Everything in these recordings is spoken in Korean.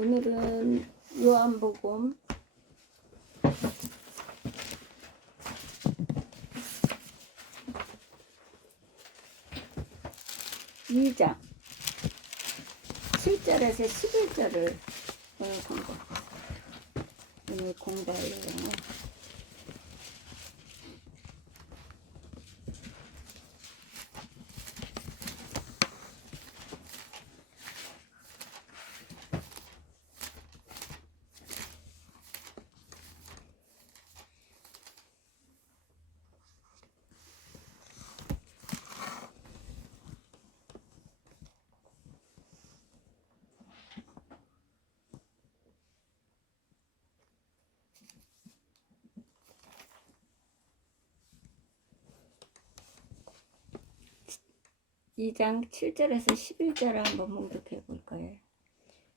오늘은 요한복음 2장 7절에서 11절을 오늘 공부하려고. 이 장 7절에서 11절을 한번 묵독해 볼 거예요.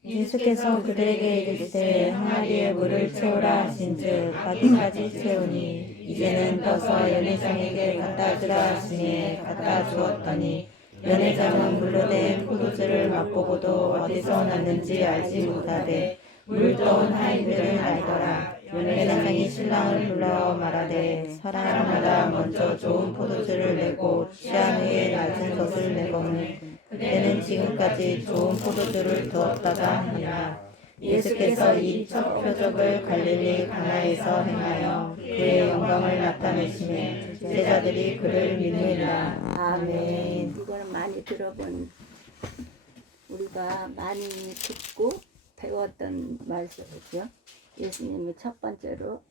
예수께서 그들에게 이르시되 항아리에 물을 채우라 하신즉 바디까지 채우니 이제는 떠서 연회장에게 갖다 주라 하시니 갖다 주었더니 연회장은 물로 된 포도주를 맛보고도 어디서 났는지 알지 못하되 물 떠온 하인들은 알더라. 연회장이 신랑을 불러 말하되 사람마다 먼저 좋은 포도주를 내고 취한 후에 낮은 것을 내거늘 그대는 지금까지 좋은 포도주를 두었다가 하니라. 예수께서 이 첫 표적을 갈릴리 가나에서 행하여 그의 영광을 나타내시매 제자들이 그를 믿으리라. 아멘. 이거는 많이 들어본, 우리가 많이 듣고 배웠던 말씀이죠. 예수님이 첫 번째로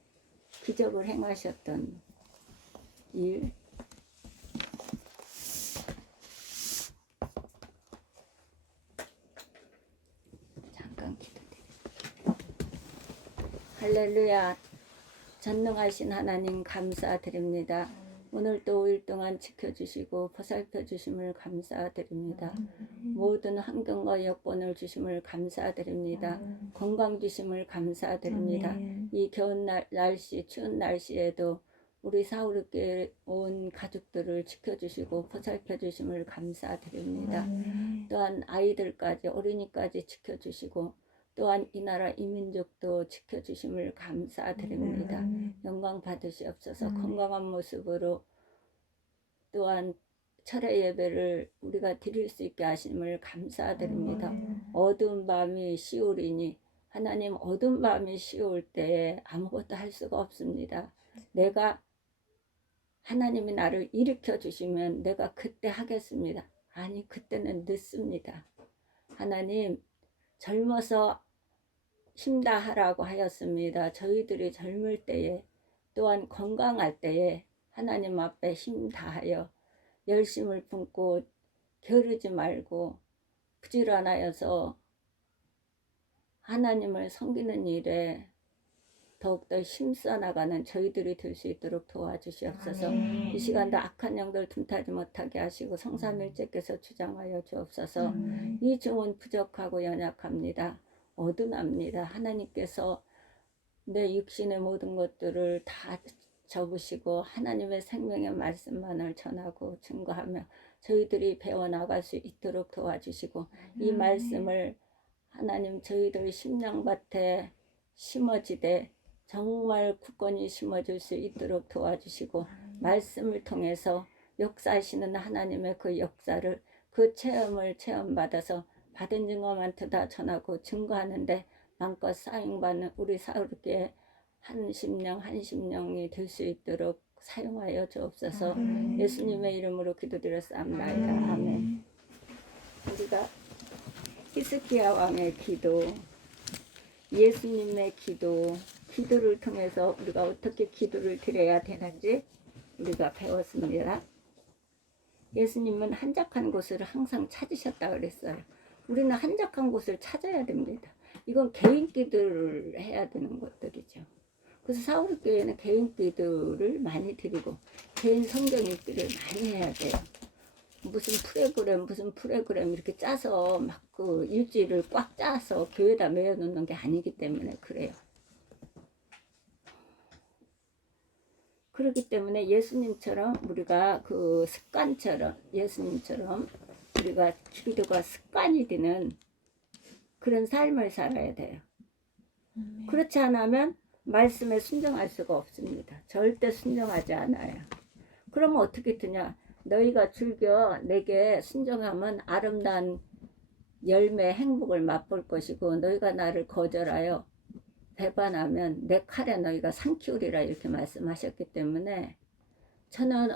기적을 행하셨던 일, 잠깐 기도드립니다. 할렐루야. 전능하신 하나님 감사드립니다. 오늘 또 5일 동안 지켜주시고 보살펴 주심을 감사드립니다. 모든 환경과 여건을 주심을 감사드립니다. 건강 주심을 감사드립니다. 이 겨울 날씨, 추운 날씨에도 우리 사우르교회 온 가족들을 지켜주시고 보살펴 주심을 감사드립니다. 또한 아이들까지, 어린이까지 지켜주시고 또한 이 나라 이민족도 지켜주심을 감사드립니다. 영광 받으시옵소서. 건강한 모습으로 또한 철회 예배를 우리가 드릴 수 있게 하심을 감사드립니다. 어두운 밤이 시오리니 하나님, 어두운 밤이 시올 때에 아무것도 할 수가 없습니다. 내가 하나님이 나를 일으켜 주시면 내가 그때 하겠습니다. 아니, 그때는 늦습니다. 하나님, 젊어서 힘다하라고 하였습니다. 저희들이 젊을 때에 또한 건강할 때에 하나님 앞에 힘다하여 열심을 품고 게으르지 말고 부지런하여서 하나님을 섬기는 일에 더욱더 힘써 나가는 저희들이 될 수 있도록 도와주시옵소서. 이 시간도 악한 영들 틈타지 못하게 하시고 성삼일째께서 주장하여 주옵소서. 이 종은 부족하고 연약합니다. 어둠합니다. 하나님께서 내 육신의 모든 것들을 다 접으시고 하나님의 생명의 말씀만을 전하고 증거하며 저희들이 배워나갈 수 있도록 도와주시고 이 말씀을 하나님 저희들 심령밭에 심어지되 정말 굳건히 심어줄 수 있도록 도와주시고 말씀을 통해서 역사하시는 하나님의 그 역사를, 그 체험을 체험받아서 받은 증거만 다 전하고 증거하는데 마음껏 사용받는 우리 사우르교회 한 심령이 될 수 있도록 사용하여 주옵소서. 예수님의 이름으로 기도드렸사옵나이다. 아멘. 우리가 히스기야 왕의 기도, 예수님의 기도를 통해서 우리가 어떻게 기도를 드려야 되는지 우리가 배웠습니다. 예수님은 한적한 곳을 항상 찾으셨다 그랬어요. 우리는 한적한 곳을 찾아야 됩니다. 이건 개인 기도를 해야 되는 것들이죠. 그래서 사우르교회는 개인 기도를 많이 드리고 개인 성경 읽기를 많이 해야 돼요. 무슨 프로그램 이렇게 짜서 막 그 일주일을 꽉 짜서 교회에다 매여놓는 게 아니기 때문에 그래요. 그렇기 때문에 예수님처럼 우리가 그 습관처럼, 예수님처럼 우리가 기도가 습관이 되는 그런 삶을 살아야 돼요. 그렇지 않으면 말씀에 순종할 수가 없습니다. 절대 순종하지 않아요. 그러면 어떻게 되냐? 너희가 즐겨 내게 순종하면 아름다운 열매 행복을 맛볼 것이고 너희가 나를 거절하여 배반하면 내 칼에 너희가 삼키우리라 이렇게 말씀하셨기 때문에 저는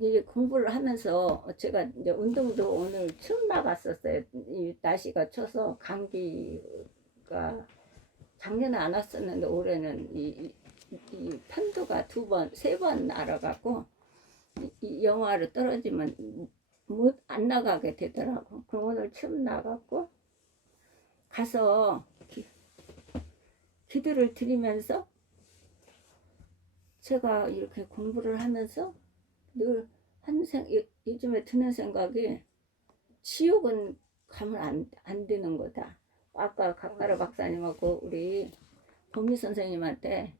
이 공부를 하면서 제가 이제 운동도 오늘 처음 나갔었어요. 이 날씨가 춰서 감기가 작년에 안 왔었는데 올해는 이 편도가 세 번 날아가고 이 영하로 떨어지면 못 안 나가게 되더라고. 그럼 오늘 처음 나갔고 가서 기도를 드리면서 제가 이렇게 공부를 하면서 늘 요즘에 드는 생각이 지옥은 가면 안 되는 거다. 아까 강나라 박사님하고 우리 범희 선생님한테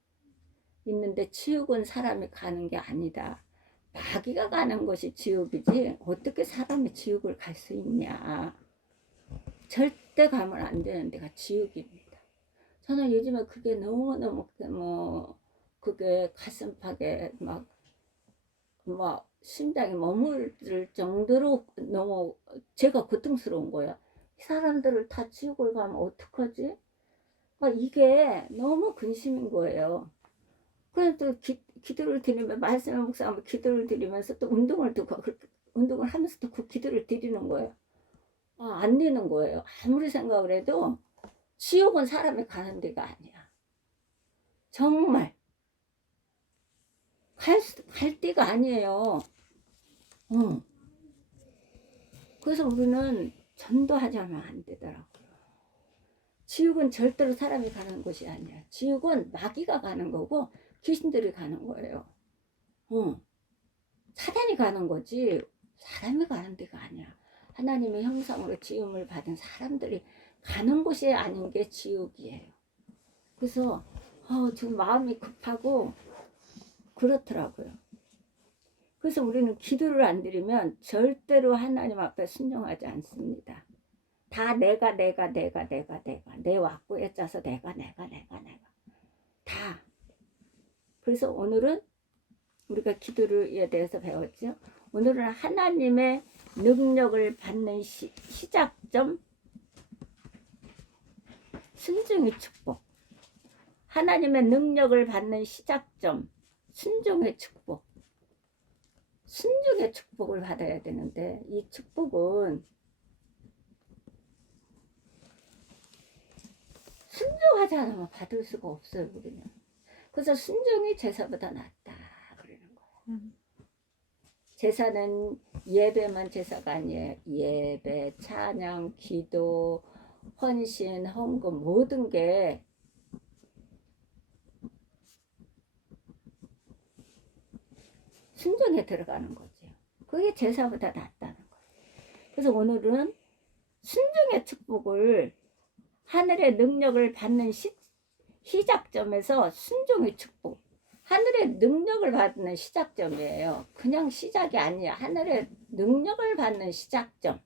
있는데 지옥은 사람이 가는 게 아니다. 마귀가 가는 것이 지옥이지 어떻게 사람이 지옥을 갈 수 있냐. 절대 가면 안 되는 데가 지옥입니다. 저는 요즘에 그게 너무너무 그게 가슴팍에 막 심장이 머무를 정도로 너무 제가 고통스러운 거야. 이 사람들을 다 지옥을 가면 어떡하지? 이게 너무 근심인 거예요. 그래서 또 기도를 드리면 말씀을 묵상하면 기도를 드리면서 또 운동을 하면서 또 그 기도를 드리는 거예요. 안 되는 거예요. 아무리 생각을 해도 지옥은 사람이 가는 데가 아니야. 정말 갈 데가 아니에요. 그래서 우리는 전도하자면 안 되더라고요. 지옥은 절대로 사람이 가는 곳이 아니야. 지옥은 마귀가 가는 거고 귀신들이 가는 거예요. 사단이 가는 거지 사람이 가는 데가 아니야. 하나님의 형상으로 지음을 받은 사람들이 가는 곳이 아닌 게 지옥이에요. 그래서 지금 마음이 급하고 그렇더라고요. 그래서 우리는 기도를 안 드리면 절대로 하나님 앞에 순종하지 않습니다. 다 내가 내 왁구에 짜서 내가 다. 그래서 오늘은 우리가 기도에 대해서 배웠죠. 오늘은 하나님의 능력을 받는 시작점 순종의 축복. 하나님의 능력을 받는 시작점 순종의 축복. 순종의 축복을 받아야 되는데 이 축복은 순종하지 않으면 받을 수가 없어요. 우리는. 그래서 순종이 제사보다 낫다 그러는 거예요. 제사는 예배만 제사가 아니에요. 예배, 찬양, 기도, 헌신, 헌금 모든 게 순종에 들어가는 거죠. 그게 제사보다 낫다는 거예요. 그래서 오늘은 순종의 축복을 하늘의 능력을 받는 시작점에서 순종의 축복. 하늘의 능력을 받는 시작점이에요. 그냥 시작이 아니야. 하늘의 능력을 받는 시작점.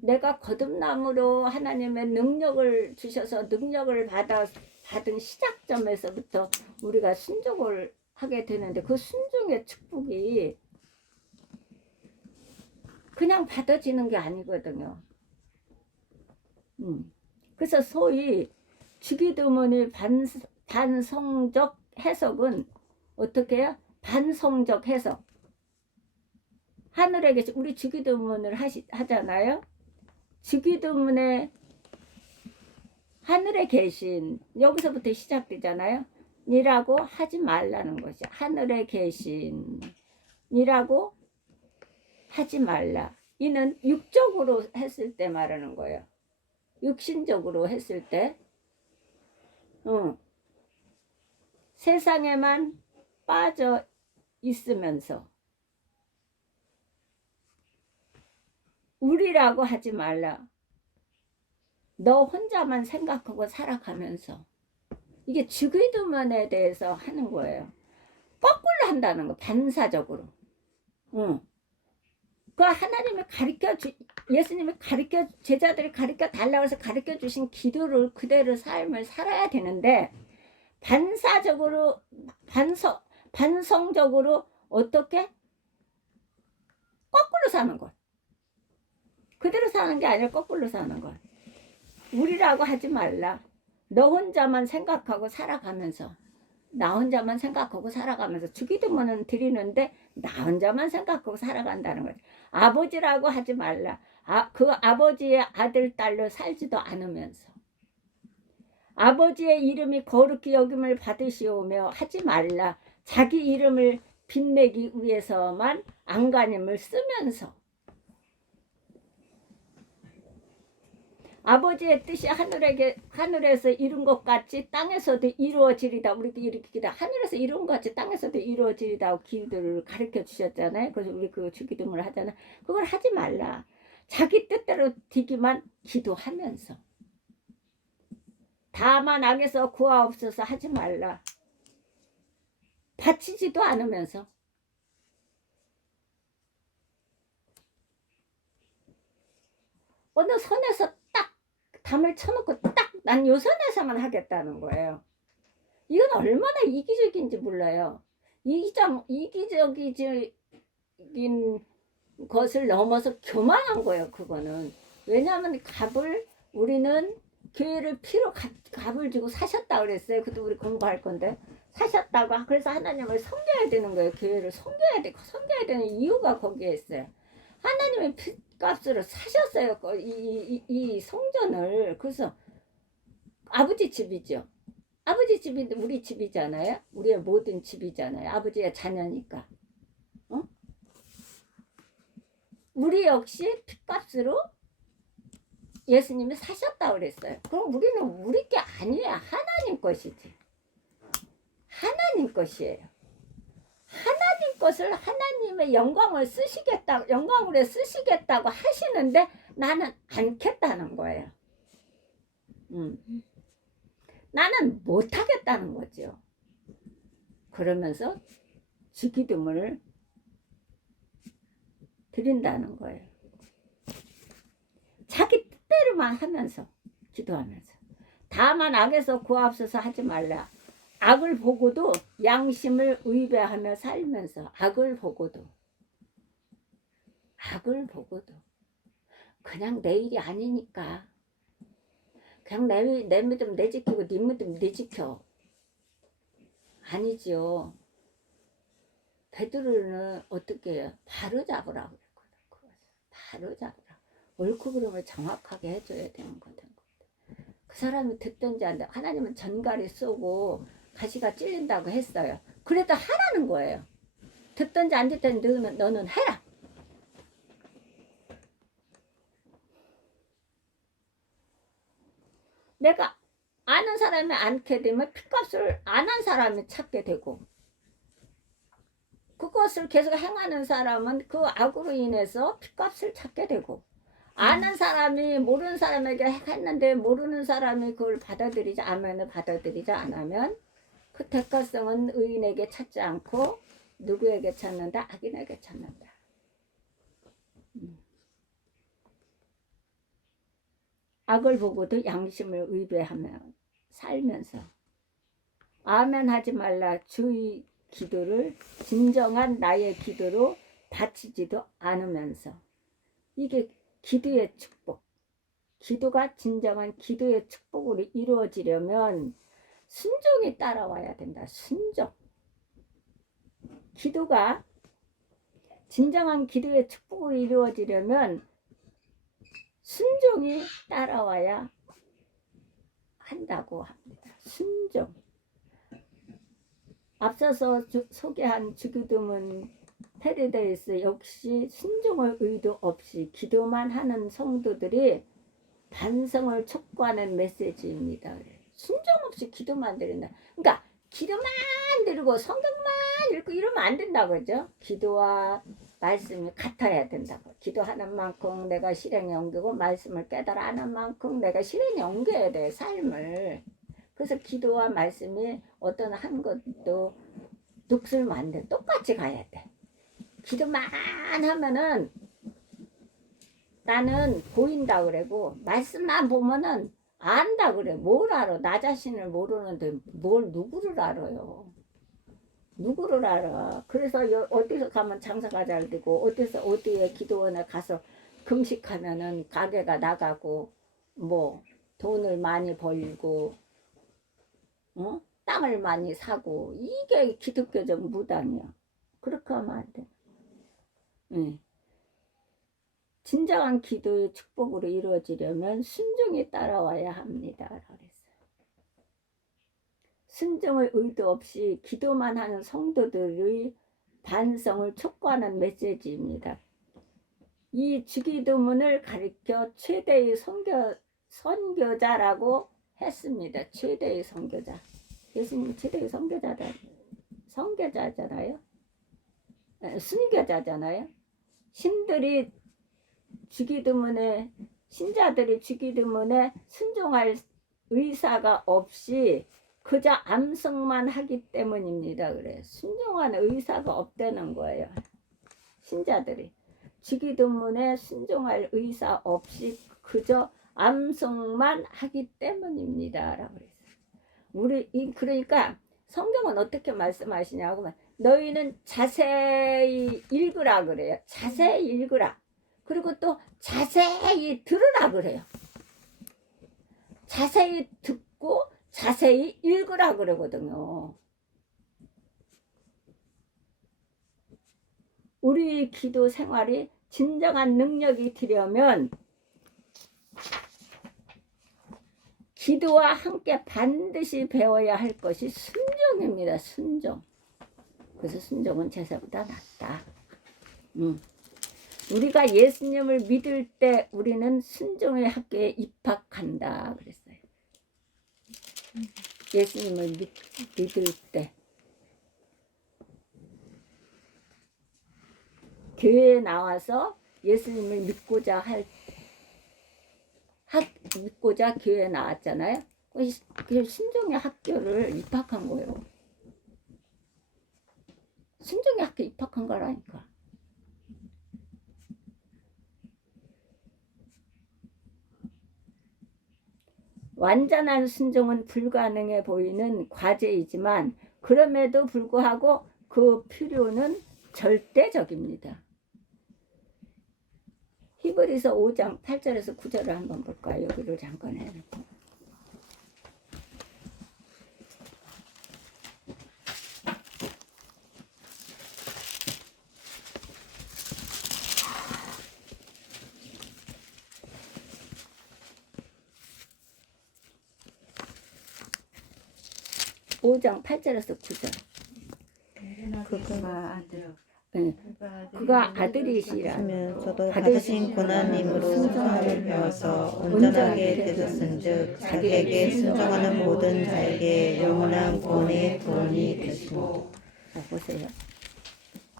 내가 거듭남으로 하나님의 능력을 주셔서 능력을 받은 시작점에서부터 우리가 순종을 하게 되는데 그 순종의 축복이 그냥 받아지는 게 아니거든요. 그래서 소위 주기도문의 반성적 해석은 어떻게 해요? 반성적 해석. 하늘에 계신 우리 주기도문을 하잖아요. 주기도문에 하늘에 계신 여기서부터 시작되잖아요. 이라고 하지 말라는 것이 하늘에 계신이라고 하지 말라. 이는 육적으로 했을 때 말하는 거예요. 육신적으로 했을 때 세상에만 빠져 있으면서 우리라고 하지 말라. 너 혼자만 생각하고 살아가면서 이게 주기도문에 대해서 하는 거예요. 거꾸로 한다는 거 반사적으로. 그 하나님이 예수님이 제자들이 가르쳐 달라고 해서 가르쳐 주신 기도를 그대로 삶을 살아야 되는데, 반성적으로 어떻게? 거꾸로 사는 것. 그대로 사는 게 아니라 거꾸로 사는 것. 우리라고 하지 말라. 너 혼자만 생각하고 살아가면서, 나 혼자만 생각하고 살아가면서, 주기도문은 드리는데 나 혼자만 생각하고 살아간다는 거지. 아버지라고 하지 말라. 그 아버지의 아들 딸로 살지도 않으면서, 아버지의 이름이 거룩히 여김을 받으시오며 하지 말라. 자기 이름을 빛내기 위해서만 안간힘을 쓰면서, 아버지의 뜻이 하늘에서 이룬 것 같이 땅에서도 이루어지리다. 우리 이렇게 기도, 하늘에서 이룬 것 같이 땅에서도 이루어지리다 기도를 가르쳐 주셨잖아요. 그래서 우리 그 주기도문을 하잖아요. 그걸 하지 말라. 자기 뜻대로 되기만 기도하면서, 다만 악에서 구하옵소서 하지 말라. 바치지도 않으면서, 어느 선에서 딱 담을 쳐놓고 딱 난 요 선에서만 하겠다는 거예요. 이건 얼마나 이기적인지 몰라요. 이기적인 것을 넘어서 교만한 거예요. 그거는. 왜냐하면 우리는 교회를 피로 값을 주고 사셨다 그랬어요. 그것도 우리 공부할 건데, 사셨다고. 그래서 하나님을 섬겨야 되는 거예요. 교회를 섬겨야 되는 이유가 거기에 있어요. 하나님의 피값으로 사셨어요. 이 성전을. 그래서 아버지 집이죠. 아버지 집이 우리 집이잖아요. 우리의 모든 집이잖아요. 아버지의 자녀니까. 우리 역시 피값으로 예수님이 사셨다고 그랬어요. 그럼 우리는 우리 게 아니에요. 하나님 것이지. 하나님 것이에요. 하나님 것을 하나님의 영광으로 쓰시겠다고 하시는데 나는 않겠다는 거예요. 나는 못하겠다는 거죠. 그러면서 주기도문을 드린다는 거예요. 자기 뜻대로만 하면서, 기도하면서. 다만 악에서 구하옵소서 하지 말라. 악을 보고도 양심을 의뢰하며 살면서, 악을 보고도 그냥 내 일이 아니니까 그냥 내 믿음 내 지키고 네 믿음 네 지켜. 아니죠. 베드로는 어떻게 해요? 바로 잡으라고 그랬거든. 바로 잡으라. 옳고 그름을 정확하게 해줘야 되는 거든. 그 사람이 듣든지 안 돼. 하나님은 전갈이 쏘고 가시가 찔린다고 했어요. 그래도 하라는 거예요. 듣든지 안 듣든지 너는 해라. 내가 아는 사람이 않게 되면 핏값을 안 한 사람이 찾게 되고, 그것을 계속 행하는 사람은 그 악으로 인해서 핏값을 찾게 되고, 아는 사람이 모르는 사람에게 했는데 모르는 사람이 그걸 받아들이지 않으면 그 대가성은 의인에게 찾지 않고 누구에게 찾는다? 악인에게 찾는다. 악을 보고도 양심을 의뢰하며 살면서, 아멘 하지 말라. 주의 기도를 진정한 나의 기도로 바치지도 않으면서. 이게 기도의 축복. 기도가 진정한 기도의 축복으로 이루어지려면 순종이 따라와야 된다. 순종. 기도가 진정한 기도의 축복으로 이루어지려면 순종이 따라와야 한다고 합니다. 순종. 앞서서 소개한 주기도문 페르데이스 역시 순종을 의도 없이 기도만 하는 성도들이 반성을 촉구하는 메시지입니다. 순종 없이 기도만 드린다. 그러니까 기도만 드리고 성경만 읽고 이러면 안 된다고 그러죠. 기도와 말씀이 같아야 된다고. 기도하는 만큼 내가 실행에 옮기고 말씀을 깨달아 하는 만큼 내가 실행에 옮겨야 돼, 삶을. 그래서 기도와 말씀이 어떤 한 것도 녹슬면 안 돼. 똑같이 가야 돼. 기도만 하면은 나는 보인다 그래고 말씀만 보면은 안다 그래. 뭘 알아? 나 자신을 모르는데 뭘 누구를 알아요? 누구를 알아? 그래서 어디서 가면 장사가 잘 되고 어디서 어디에 기도원에 가서 금식하면은 가게가 나가고 뭐 돈을 많이 벌고 땅을 많이 사고 이게 기독교적 무당이야. 그렇게 하면 안 돼. 응. 진정한 기도의 축복으로 이루어지려면 순종이 따라와야 합니다. 그랬어요. 순종의 의도 없이 기도만 하는 성도들의 반성을 촉구하는 메시지입니다. 이 주기도문을 가리켜 최대의 선교자라고 했습니다. 최대의 선교자. 예수님 최대의 선교자잖아요. 순교자잖아요. 신자들이 주기도문에 순종할 의사가 없이 그저 암송만 하기 때문입니다. 그래. 순종하는 의사가 없다는 거예요. 신자들이 주기도문에 순종할 의사 없이 그저 암송만 하기 때문입니다. 라고 그랬어요. 그러니까 성경은 어떻게 말씀하시냐고 하면 너희는 자세히 읽으라 그래요. 자세히 읽으라. 그리고 또 자세히 들으라 그래요. 자세히 듣고 자세히 읽으라 그러거든요. 우리 기도 생활이 진정한 능력이 되려면 기도와 함께 반드시 배워야 할 것이 순종입니다. 순종. 그래서 순종은 제사보다 낫다. 우리가 예수님을 믿을 때 우리는 순종의 학교에 입학한다 그랬어요. 예수님을 믿을 때 교회에 나와서 예수님을 믿고자 교회에 나왔잖아요. 그 순종의 학교를 입학한 거예요. 순종의 학교 입학한 거라니까. 완전한 순종은 불가능해 보이는 과제이지만 그럼에도 불구하고 그 필요는 절대적입니다. 히브리서 5장 8절에서 9절을 한번 볼까요? 여기를 잠깐 해놓고. 오 장 8절에서 9절. 그가 아들이시라면서도 받으신 고난님으로 순종을 배워서 온전하게 되셨은즉 자기에게 순종하는 모든 자에게 영원한 구원의 도원이 되시고. 보세요.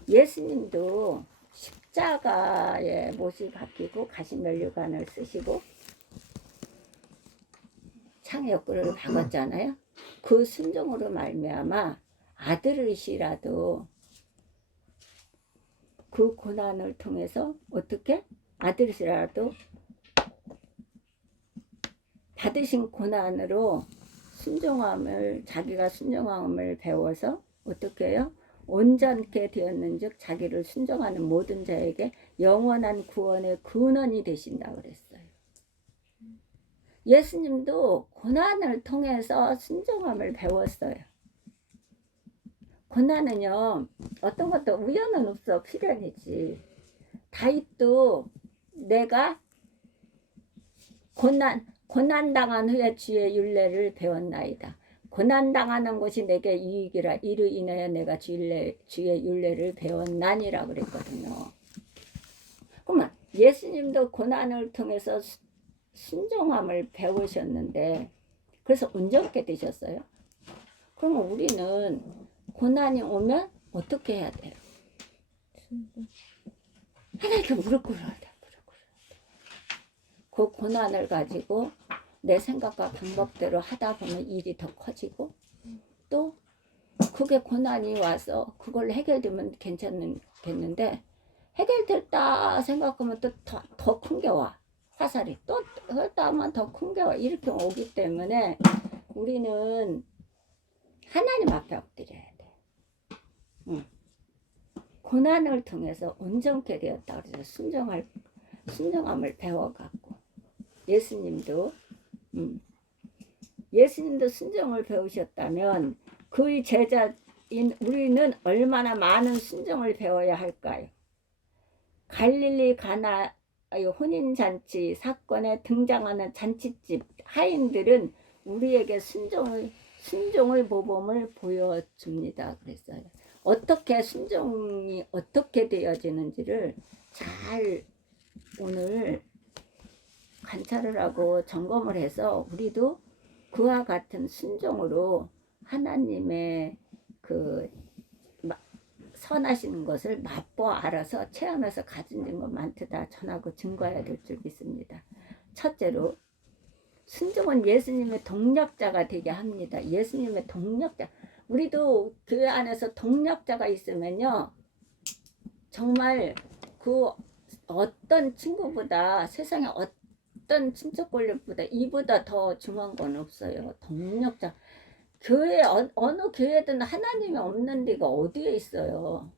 예수님도 십자가에 못이 박히고 가시면류관을 쓰시고 창의 옆구리를 박았잖아요. 그 순종으로 말미암아 아들이시라도 그 고난을 통해서 어떻게 아들이시라도 받으신 고난으로 자기가 순종함을 배워서 어떻게 해요? 온전케 되었는즉 자기를 순종하는 모든 자에게 영원한 구원의 근원이 되신다 그랬어요. 예수님도 고난을 통해서 순종함을 배웠어요. 고난은요, 어떤 것도 우연은 없어. 필연이지. 다윗도 내가 고난당한 후에 주의 율례를 배웠나이다. 고난당하는 것이 내게 유익이라 이로 인하여 내가 주의 율례를 배웠나니라 그랬거든요. 그러면 예수님도 고난을 통해서 순종함을 배우셨는데 그래서 온전케 되셨어요. 그러면 우리는 고난이 오면 어떻게 해야 돼요? 하나님께 무릎 꿇어야 돼. 그 고난을 가지고 내 생각과 방법대로 하다 보면 일이 더 커지고 또 그게 고난이 와서 그걸 해결되면 괜찮겠는데 해결됐다 생각하면 또 더 큰 게 와. 화살이 또 했다 하면 더 큰 게 와. 이렇게 오기 때문에 우리는 하나님 앞에 엎드려야 돼. 응. 고난을 통해서 온전케 되었다 그래서 순정함을 배워갖고 예수님도 예수님도 순정을 배우셨다면 그의 제자인 우리는 얼마나 많은 순정을 배워야 할까요? 갈릴리 가나의 혼인잔치 사건에 등장하는 잔치집 하인들은 우리에게 순종의 모범을 보여줍니다. 그랬어요. 어떻게 순종이 어떻게 되어지는지를 잘 오늘 관찰을 하고 점검을 해서 우리도 그와 같은 순종으로 하나님의 그 선하신 것을 맛보 알아서 체험해서 가진 것 많다 전하고 증거해야 될 줄 믿습니다. 첫째로 순종은 예수님의 동력자가 되게 합니다. 예수님의 동력자. 우리도 교회 안에서 동력자가 있으면요 정말 그 어떤 친구보다 세상에 어떤 친척 권력보다 이보다 더 중요한 건 없어요. 동력자. 교회 어느 교회든 하나님이 없는 데가 어디에 있어요.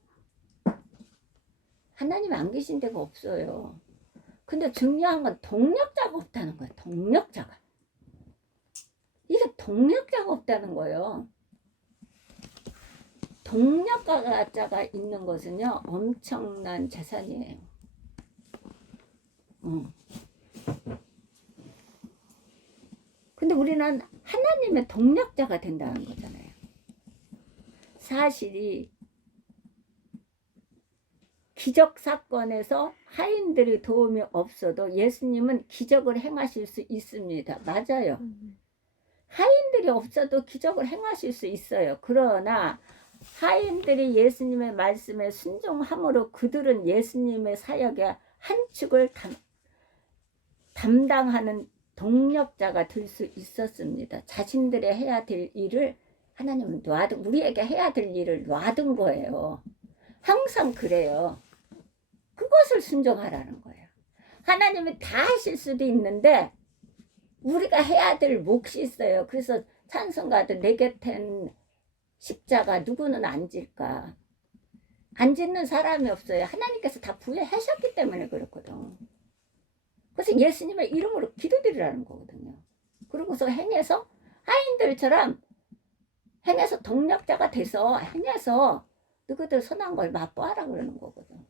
하나님이 안 계신 데가 없어요. 근데 중요한 건 동력자가 없다는 거예요. 동력자가. 이게 동력자가 없다는 거예요. 동력자가 있는 것은요 엄청난 재산이에요. 근데 우리는 하나님의 동력자가 된다는 거잖아요. 사실이 기적 사건에서 하인들의 도움이 없어도 예수님은 기적을 행하실 수 있습니다. 맞아요. 하인들이 없어도 기적을 행하실 수 있어요. 그러나 하인들이 예수님의 말씀에 순종함으로 그들은 예수님의 사역의 한 축을 담당하는 동력자가 될 수 있었습니다. 자신들의 해야 될 일을 하나님은 우리에게 해야 될 일을 놔둔 거예요. 항상 그래요. 그것을 순종하라는 거예요. 하나님이 다 하실 수도 있는데 우리가 해야 될 몫이 있어요. 그래서 찬송가도 내 곁엔 십자가 누구는 안 질까? 안 짓는 사람이 없어요. 하나님께서 다 부여하셨기 때문에 그렇거든. 그래서 예수님의 이름으로 기도드리라는 거거든요. 그러고서 행해서 하인들처럼 행해서 동력자가 돼서 행해서 너희들 선한 걸 맛보아라 그러는 거거든.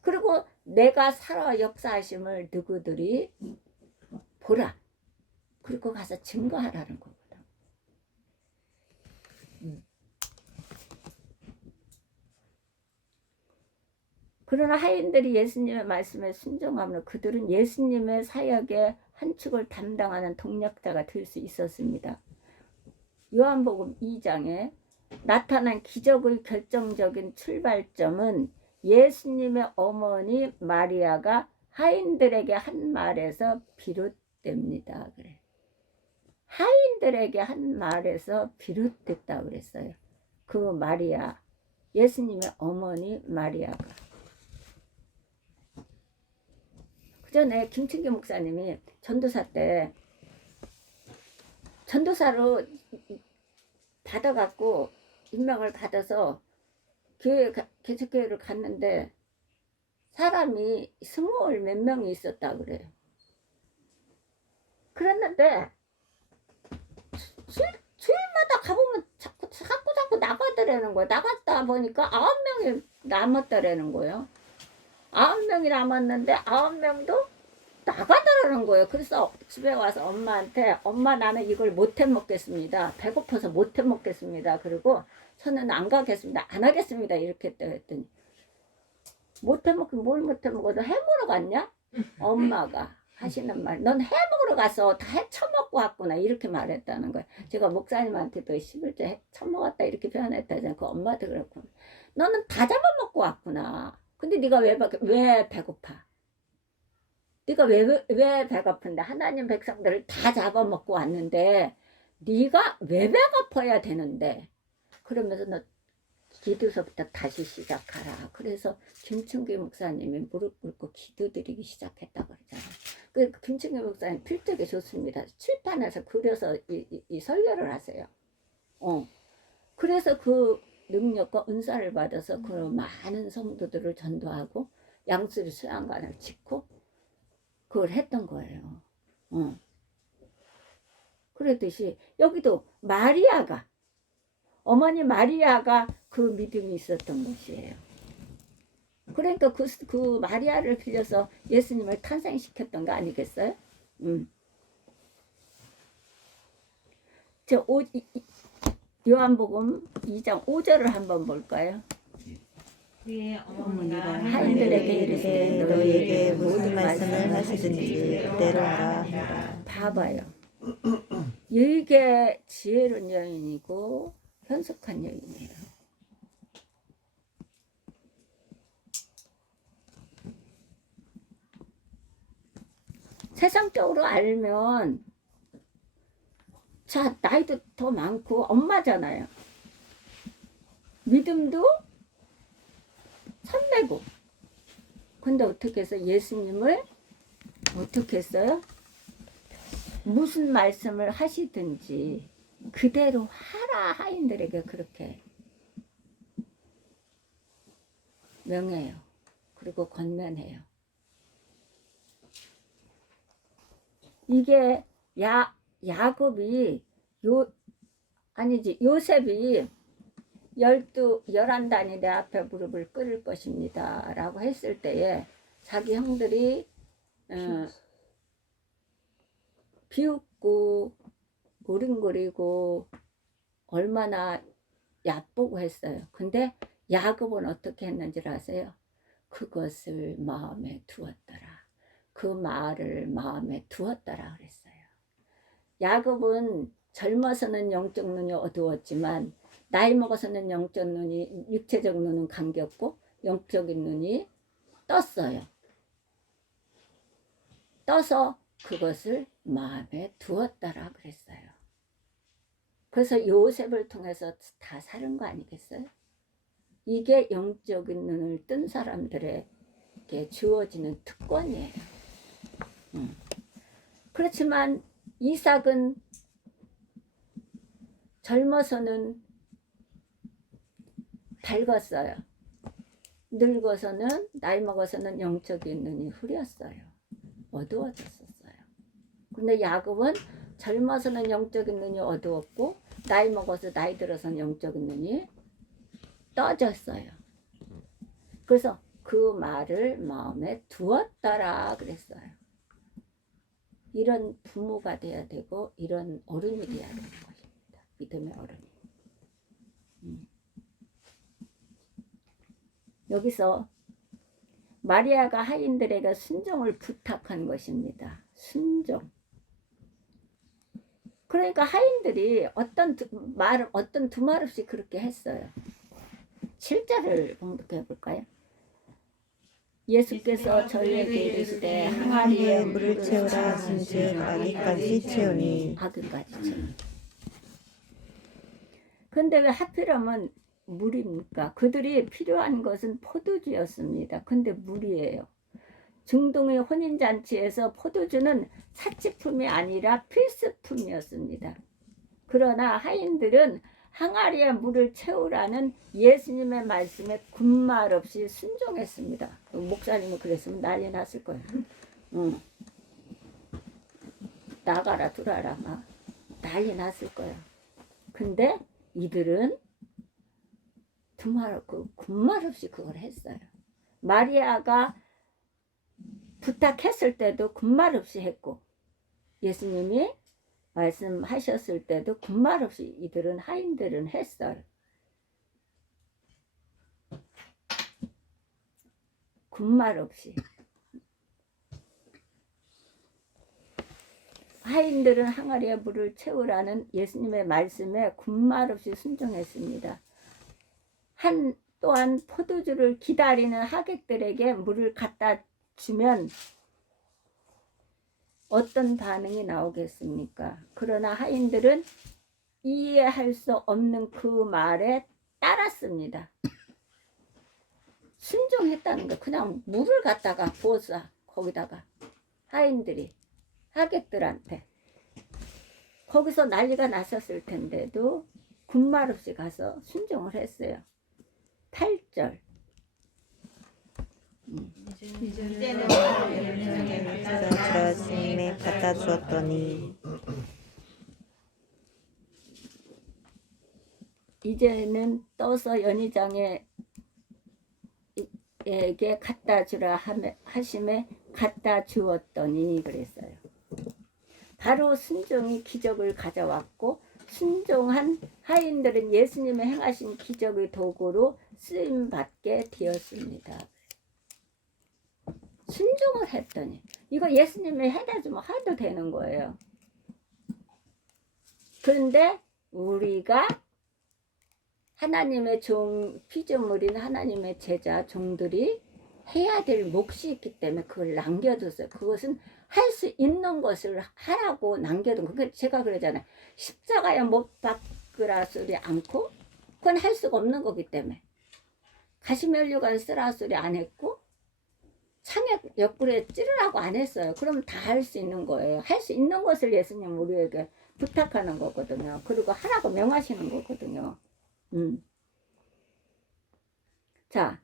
그리고 내가 살아 역사하심을 너희들이 보라. 그리고 가서 증거하라는 거거든. 그러나 하인들이 예수님의 말씀에 순종하므로 그들은 예수님의 사역의 한 축을 담당하는 동력자가 될 수 있었습니다. 요한복음 2장에 나타난 기적의 결정적인 출발점은 예수님의 어머니 마리아가 하인들에게 한 말에서 비롯됩니다. 그래. 하인들에게 한 말에서 비롯됐다 그랬어요. 그 마리아, 예수님의 어머니 마리아가. 그 전에 김춘기 목사님이 전도사 때 전도사로 받아갖고 임명을 받아서 개척교회를 갔는데 사람이 20 몇 명이 있었다 그래요. 그랬는데 주일마다 가보면 자꾸 나가더라는 거예요. 나갔다 보니까 9명이 남았더라는 거예요. 9명이 남았는데 9명도 나가더라는 거예요. 그래서 집에 와서 엄마한테 엄마 나는 이걸 못해 먹겠습니다. 배고파서 못해 먹겠습니다. 그리고 저는 안 가겠습니다. 안 하겠습니다. 이렇게 했더니 못해 먹긴 뭘 못해 먹어도 해 먹으러 갔냐? 엄마가 하시는 말. 넌 해 먹으러 가서 다 해 처먹고 왔구나. 이렇게 말했다는 거예요. 제가 목사님한테도 11조 해 처먹었다 이렇게 표현했다잖아요. 그 엄마도 그렇고. 너는 다 잡아먹고 왔구나. 근데 네가 왜 배고파? 네가 왜 배고픈데 하나님 백성들을 다 잡아먹고 왔는데 네가 왜 배고파야 되는데 그러면서 너 기도서부터 다시 시작하라. 그래서 김충기 목사님이 무릎 꿇고 기도드리기 시작했다고 그러잖아요. 그 김충기 목사님 필적이 좋습니다. 칠판에서 그려서 이 설교를 하세요. 그래서 그 능력과 은사를 받아서 그 많은 성도들을 전도하고 양수리 수양관을 짓고 그걸 했던 거예요. 그랬듯이 여기도 마리아가, 어머니 마리아가 그 믿음이 있었던 것이에요. 그러니까 그 마리아를 빌려서 예수님을 탄생시켰던 거 아니겠어요? 요한복음 2장 5절을 한번 볼까요? 그의 어머니가 하인들에게 이르시되 너희에게 무슨 말씀을 하시든지 그대로 하라. 봐봐요. 이게 지혜로운 여인이고 현숙한 여인이에요. 세상적으로 알면 자 나이도 더 많고 엄마잖아요. 믿음도 선배고. 근데 어떻게 해서 예수님을 어떻게 했어요? 무슨 말씀을 하시든지 그대로 하라 하인들에게 그렇게 명해요. 그리고 권면해요. 이게 야곱이 요셉이 11단이 내 앞에 무릎을 꿇을 것입니다 라고 했을 때에 자기 형들이 비웃고 우릉거리고 얼마나 얕보고 했어요. 근데 야곱은 어떻게 했는지 아세요? 그것을 마음에 두었더라. 그 말을 마음에 두었더라 그랬어요. 야곱은 젊어서는 영적 눈이 어두웠지만 나이 먹어서는 영적 눈이, 육체적 눈은 감겼고 영적인 눈이 떴어요. 떠서 그것을 마음에 두었다라 그랬어요. 그래서 요셉을 통해서 다 사는 거 아니겠어요? 이게 영적인 눈을 뜬 사람들에게 주어지는 특권이에요. 그렇지만 이삭은 젊어서는 밝았어요. 늙어서는 나이 먹어서는 영적인 눈이 흐렸어요. 어두워졌었어요. 근데 야곱은 젊어서는 영적인 눈이 어두웠고 나이 먹어서 나이 들어서는 영적인 눈이 떠졌어요. 그래서 그 말을 마음에 두었다라 그랬어요. 이런 부모가 돼야 되고 이런 어른이 돼야 되는 것입니다. 믿음의 어른이. 여기서 마리아가 하인들에게 순종을 부탁한 것입니다. 순종. 그러니까 하인들이 어떤 두 말 없이 그렇게 했어요. 7절을 공독해 볼까요? 예수께서 저희에게 이르시되 항아리에 물을 채우라 하신즉 아기까지 채우니. 아기까지 채우니. 근데 왜 하필이면 물입니까? 그들이 필요한 것은 포도주였습니다. 근데 물이에요. 중동의 혼인잔치에서 포도주는 사치품이 아니라 필수품이었습니다. 그러나 하인들은 항아리에 물을 채우라는 예수님의 말씀에 군말 없이 순종했습니다. 목사님은 그랬으면 난리 났을 거예요. 나가라 두라라 막 난리 났을 거예요. 근데 이들은 군말 없이 그걸 했어요. 마리아가 부탁했을 때도 군말 없이 했고 예수님이 말씀하셨을 때도 군말 없이 이들은 하인들은 했어요. 군말 없이. 하인들은 항아리에 물을 채우라는 예수님의 말씀에 군말 없이 순종했습니다. 또한 포도주를 기다리는 하객들에게 물을 갖다 주면 어떤 반응이 나오겠습니까? 그러나 하인들은 이해할 수 없는 그 말에 따랐습니다. 순종했다는 거. 그냥 물을 갖다가 부었어. 거기다가 하인들이 하객들한테. 거기서 난리가 났었을 텐데도 군말 없이 가서 순종을 했어요. 8절. 이제는 연회장에 갖다 주었으니 갖다 주었더니 이제는 떠서 연희장에 에게 갖다 주라 하심에 갖다 주었더니 그랬어요. 바로 순종이 기적을 가져왔고 순종한 하인들은 예수님의 행하신 기적의 도구로 쓰임받게 되었습니다. 순종을 했더니 이거 예수님이 해다주면 해도 되는 거예요. 그런데 우리가 하나님의 피조물인 하나님의 제자 종들이 해야 될 몫이 있기 때문에 그걸 남겨뒀어요. 그것은 할 수 있는 것을 하라고 남겨둔 거. 제가 그러잖아요. 십자가에 못 박으라 소리 않고 그건 할 수가 없는 거기 때문에 가시면류관 쓰라 소리 안 했고 창에 옆구리에 찌르라고 안 했어요. 그러면 다 할 수 있는 거예요. 할 수 있는 것을 예수님 우리에게 부탁하는 거거든요. 그리고 하라고 명하시는 거거든요. 자,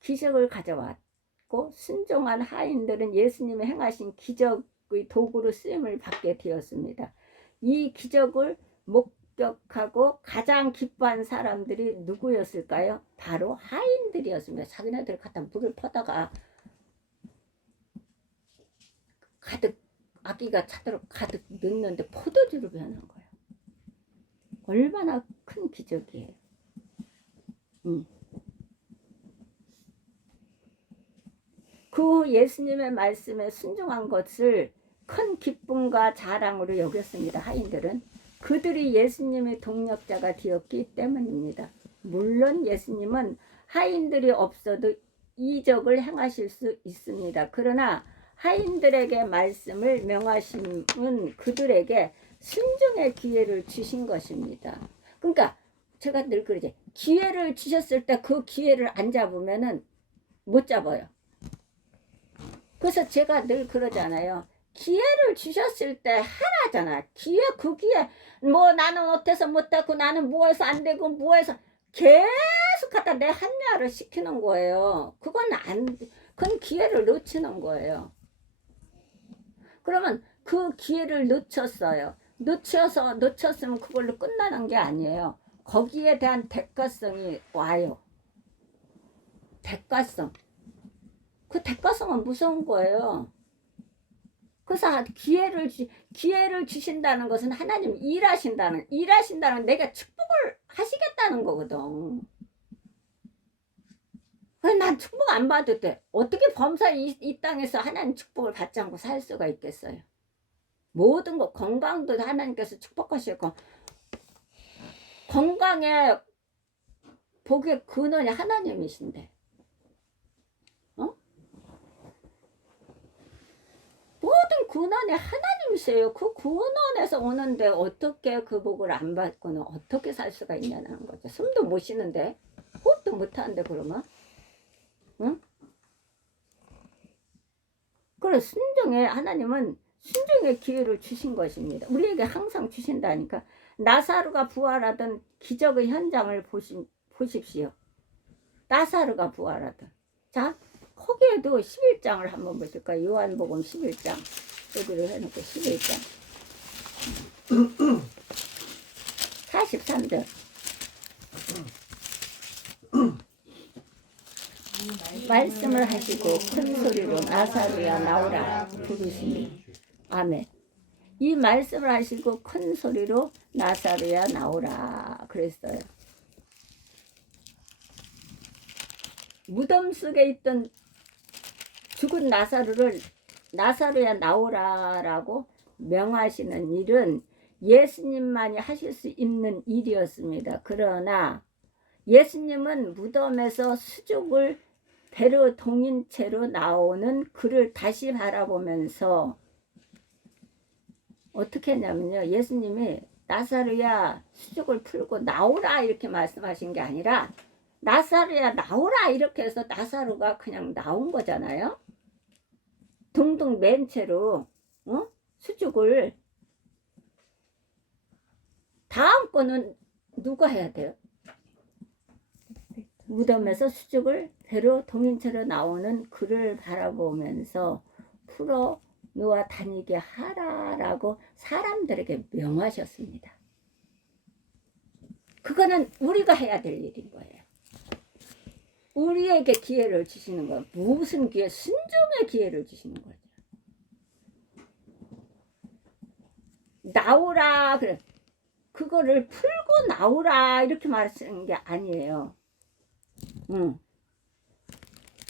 기적을 가져왔고 순종한 하인들은 예수님이 행하신 기적의 도구로 쓰임을 받게 되었습니다. 이 기적을 목격하고 가장 기뻐한 사람들이 누구였을까요? 바로 하인들이었습니다. 자기네들 갖다 물을 퍼다가 가득 아기가 차도록 가득 넣는데 포도주로 변한 거예요. 얼마나 큰 기적이에요. 그 예수님의 말씀에 순종한 것을 큰 기쁨과 자랑으로 여겼습니다. 하인들은 그들이 예수님의 동력자가 되었기 때문입니다. 물론 예수님은 하인들이 없어도 이적을 행하실 수 있습니다. 그러나 하인들에게 말씀을 명하심은 그들에게 순종의 기회를 주신 것입니다. 그러니까 제가 늘 그러지, 기회를 주셨을 때 그 기회를 안 잡으면은 못 잡아요. 그래서 제가 늘 그러잖아요. 기회를 주셨을 때 하라잖아. 그 기회 뭐 나는 어때서 못하고 나는 뭐해서 안 되고 뭐해서 계속 갖다 내 합리화를 시키는 거예요. 그건 기회를 놓치는 거예요. 그러면 그 기회를 놓쳤어요. 놓쳤으면 그걸로 끝나는 게 아니에요. 거기에 대한 대가성이 와요. 대가성. 그 대가성은 무서운 거예요. 그래서 기회를 주신다는 것은 하나님 일하신다는 내가 축복을 하시겠다는 거거든. 난 축복 안 받을 때 어떻게 범사 이 땅에서 하나님 축복을 받지 않고 살 수가 있겠어요. 모든 것 건강도 하나님께서 축복하시고 건강에 복의 근원이 하나님이신데 모든 근원이 하나님이세요. 그 근원에서 오는데 어떻게 그 복을 안 받고는 어떻게 살 수가 있냐는 거죠. 숨도 못 쉬는데 호흡도 못 하는데 그러면 응? 그래 하나님은 순종의 기회를 주신 것입니다. 우리에게 항상 주신다니까. 나사로가 부활하던 기적의 현장을 보십시오. 나사로가 부활하던. 자, 거기에도 11장을 한번 보실까요? 요한복음 11장. 여기를 해놓고 11장. 43절. 말씀을 하시고 큰 소리로 나사로야 나오라 부르시니. 아멘. 이 말씀을 하시고 큰 소리로 나사로야 나오라 그랬어요. 무덤 속에 있던 죽은 나사로야 나오라라고 명하시는 일은 예수님만이 하실 수 있는 일이었습니다. 그러나 예수님은 무덤에서 수족을 배로 동인 채로 나오는 그를 다시 바라보면서 어떻게 했냐면요. 예수님이 나사로야 수족을 풀고 나오라 이렇게 말씀하신 게 아니라 나사로야 나오라 이렇게 해서 나사로가 그냥 나온 거잖아요. 둥둥 맨 채로 수족을. 다음 거는 누가 해야 돼요? 무덤에서 수족을 배로 동인채로 나오는 그를 바라보면서 풀어 놓아 다니게 하라라고 사람들에게 명하셨습니다. 그거는 우리가 해야 될 일인 거예요. 우리에게 기회를 주시는 거예요. 무슨 기회? 순종의 기회를 주시는 거죠. 나오라 그래. 그거를 풀고 나오라 이렇게 말하는 게 아니에요.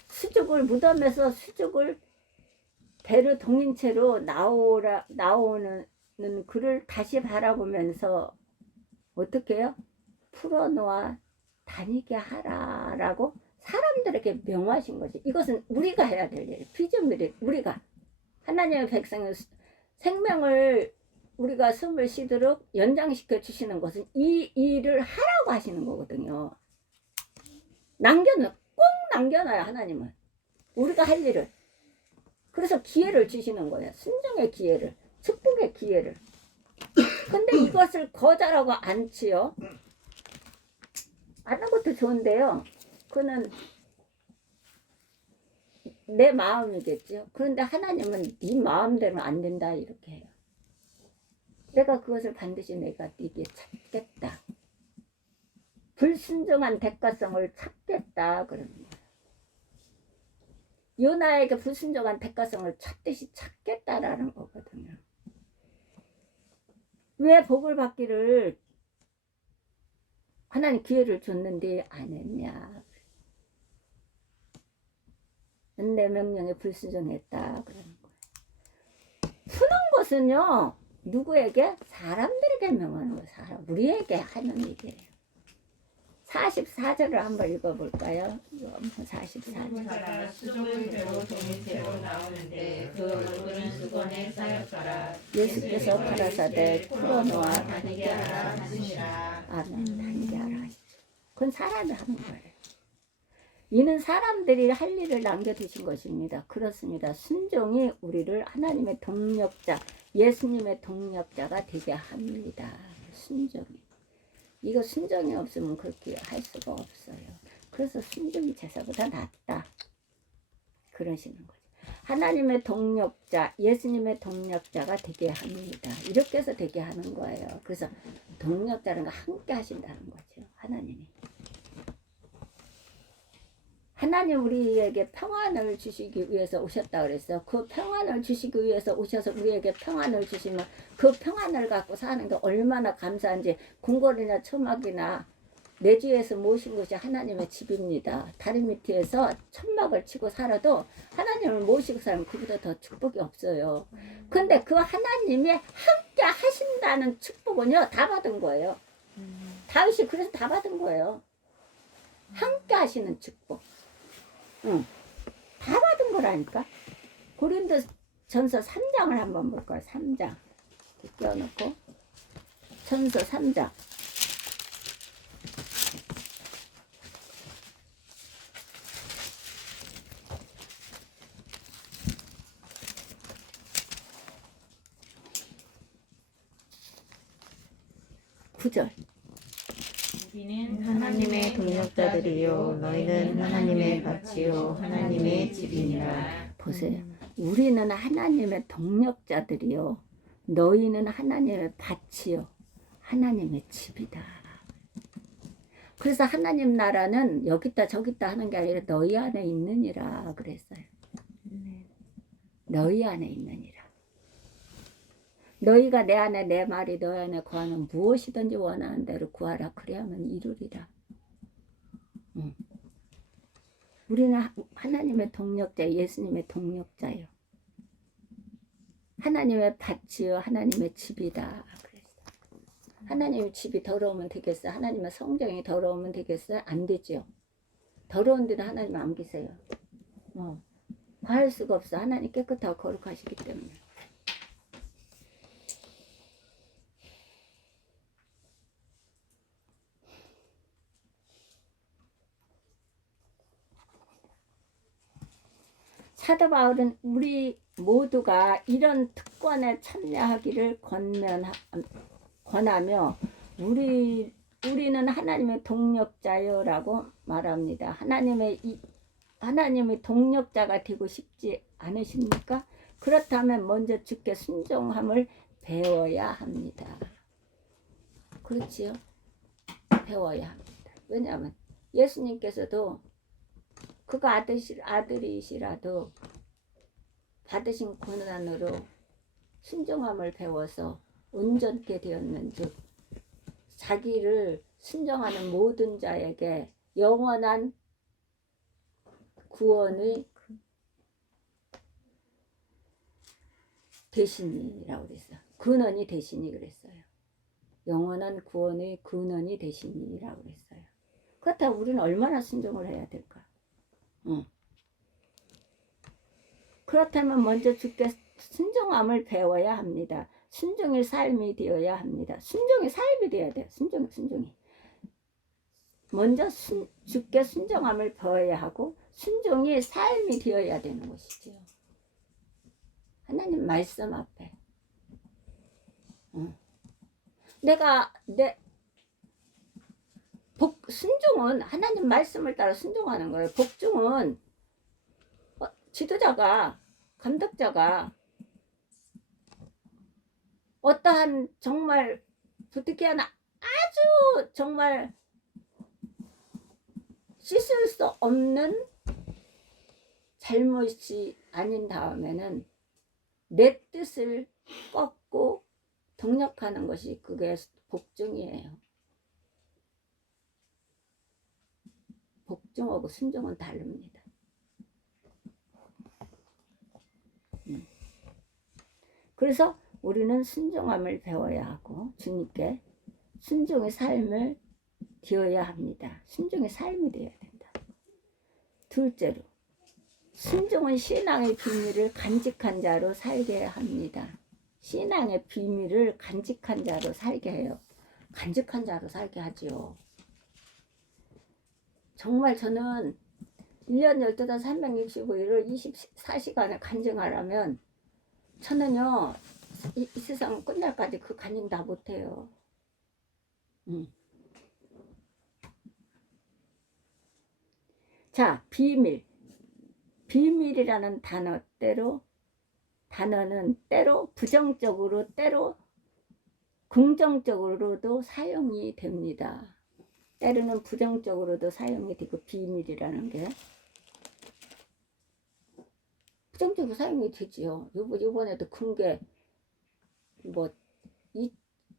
수족을 무덤에서 수족을 배로 동인 채로 나오는 그를 다시 바라보면서 어떻게 해요? 풀어놓아 다니게 하라라고 사람들에게 명하신 거지. 이것은 우리가 해야 될 일. 피조물이 우리가 하나님의 백성의 생명을 우리가 숨을 쉬도록 연장시켜 주시는 것은 이 일을 하라고 하시는 거거든요. 꼭 남겨놔요. 하나님은 우리가 할 일을. 그래서 기회를 주시는 거예요. 순종의 기회를, 축복의 기회를. 근데 이것을 거절하고 않지요. 안 하는 것도 좋은데요. 그는 내 마음이겠죠. 그런데 하나님은 네 마음대로 안 된다 이렇게 해요. 내가 그것을 반드시 내가 네게 찾겠다. 불순종한 대가성을 찾겠다 그러는 거예요. 요나에게 불순종한 대가성을 찾듯이 찾겠다라는 거거든요. 왜 복을 받기를 하나님 기회를 줬는데 안 했냐. 내 명령에 불순종했다 그러는 거예요. 푸는 것은요. 누구에게? 사람들에게 명하는 거예요. 우리에게 하는 일이에요. 44절을 한번 읽어볼까요? 44절. 수족을 배로 동인채로 나오는데 그 얼굴은 수건에 쌓였더라. 예수께서 가라사대 풀어놓아 다니게 하라 하시니라. 아멘. 다니게 하라 하시죠. 그건 사람이 하는 거예요. 이는 사람들이 할 일을 남겨두신 것입니다. 그렇습니다. 순종이 우리를 하나님의 동력자, 예수님의 동력자가 되게 합니다. 순종이. 이거 순종이 없으면 그렇게 할 수가 없어요. 그래서 순종이 제사보다 낫다. 그러시는 거죠. 하나님의 동력자, 예수님의 동력자가 되게 합니다. 이렇게 해서 되게 하는 거예요. 그래서 동력자는 함께 하신다는 거죠. 하나님이. 하나님 우리에게 평안을 주시기 위해서 오셨다 그랬어. 그 평안을 주시기 위해서 오셔서 우리에게 평안을 주시면 그 평안을 갖고 사는 게 얼마나 감사한지. 궁궐이나 초막이나 내주에서 모신 것이 하나님의 집입니다. 다리 밑에서 천막을 치고 살아도 하나님을 모시고 살면 그보다 더 축복이 없어요. 근데 그 하나님이 함께 하신다는 축복은요 다 받은 거예요. 다윗이 그래서 다 받은 거예요. 함께 하시는 축복. 다 받은 거라니까. 고린도전서 3장을 한번 볼까요? 3장 껴놓고 전서 3장. 구절. 우리는 하나님의 동력자들이요 너희는 하나님의 밭이요 하나님의 집이니라. 보세요. 우리는 하나님의 동력자들이요 너희는 하나님의 밭이요 하나님의 집이다. 그래서 하나님 나라는 여기다 저기다 하는 게 아니라 너희 안에 있느니라 그랬어요. 너희 안에 있느니라. 너희가 내 안에 내 말이 너희 안에 구하는 무엇이든지 원하는 대로 구하라. 그래야만 이루리라. 우리는 하나님의 동력자, 예수님의 동력자요. 하나님의 밭이요, 하나님의 집이다. 그랬어. 하나님의 집이 더러우면 되겠어? 하나님의 성경이 더러우면 되겠어요? 안 되죠. 더러운 데는 하나님 안 계세요. 구할 수가 없어. 하나님 깨끗하고 거룩하시기 때문에. 사도 바울은 우리 모두가 이런 특권에 참여하기를 권하며 우리는 하나님의 동력자요라고 말합니다. 하나님의 동력자가 되고 싶지 않으십니까? 그렇다면 먼저 주께 순종함을 배워야 합니다. 그렇지요? 배워야 합니다. 왜냐하면 예수님께서도 그가 아들이시라도 받으신 고난으로 순종함을 배워서 온전케 되었는즉 자기를 순종하는 모든 자에게 영원한 구원의 대신이라고 그랬어요. 근원이 대신이 그랬어요. 영원한 구원의 근원이 대신이라고 그랬어요. 그렇다고 우리는 얼마나 순종을 해야 될까? 그렇다면 먼저 주께 순종함을 배워야 합니다. 순종의 삶이 되어야 합니다. 순종의 삶이 되어야 돼요. 순종이. 먼저 주께 순종함을 배워야 하고 순종이 삶이 되어야 되는 것이죠. 하나님 말씀 앞에. 순종은 하나님 말씀을 따라 순종하는 거예요. 복종은 지도자가, 감독자가 어떠한 정말 부득이 하나 아주 정말 씻을 수 없는 잘못이 아닌 다음에는 내 뜻을 꺾고 동력하는 것이 그게 복종이에요. 복종하고 순종은 다릅니다. 그래서 우리는 순종함을 배워야 하고 주님께 순종의 삶을 되어야 합니다. 순종의 삶이 되어야 된다. 둘째로 순종은 신앙의 비밀을 간직한 자로 살게 합니다. 신앙의 비밀을 간직한 자로 살게 해요. 간직한 자로 살게 하지요. 정말 저는 1년 12달 365일을 24시간을 간증하려면 저는요 이 세상 끝날까지 그 간증 다 못해요. 자, 비밀이라는 단어는 때로 부정적으로 때로 긍정적으로도 사용이 됩니다. 때로는 부정적으로도 사용이 되고 비밀이라는 게 부정적으로 사용이 되지요. 요번에도 큰 게 뭐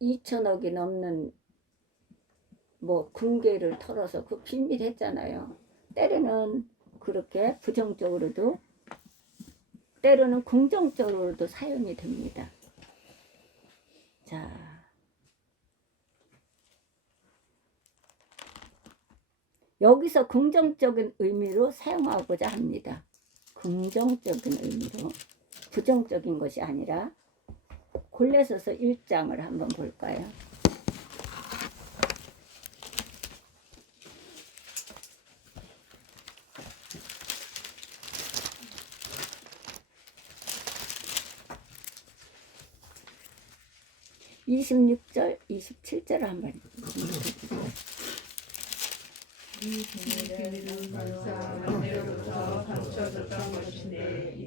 2천억이 넘는 뭐 금괴를 털어서 그 비밀했잖아요. 때로는 그렇게 부정적으로도 때로는 긍정적으로도 사용이 됩니다. 자, 여기서 긍정적인 의미로 사용하고자 합니다. 긍정적인 의미로 부정적인 것이 아니라 골로새서 1장을 한번 볼까요? (26절) (27절) 한번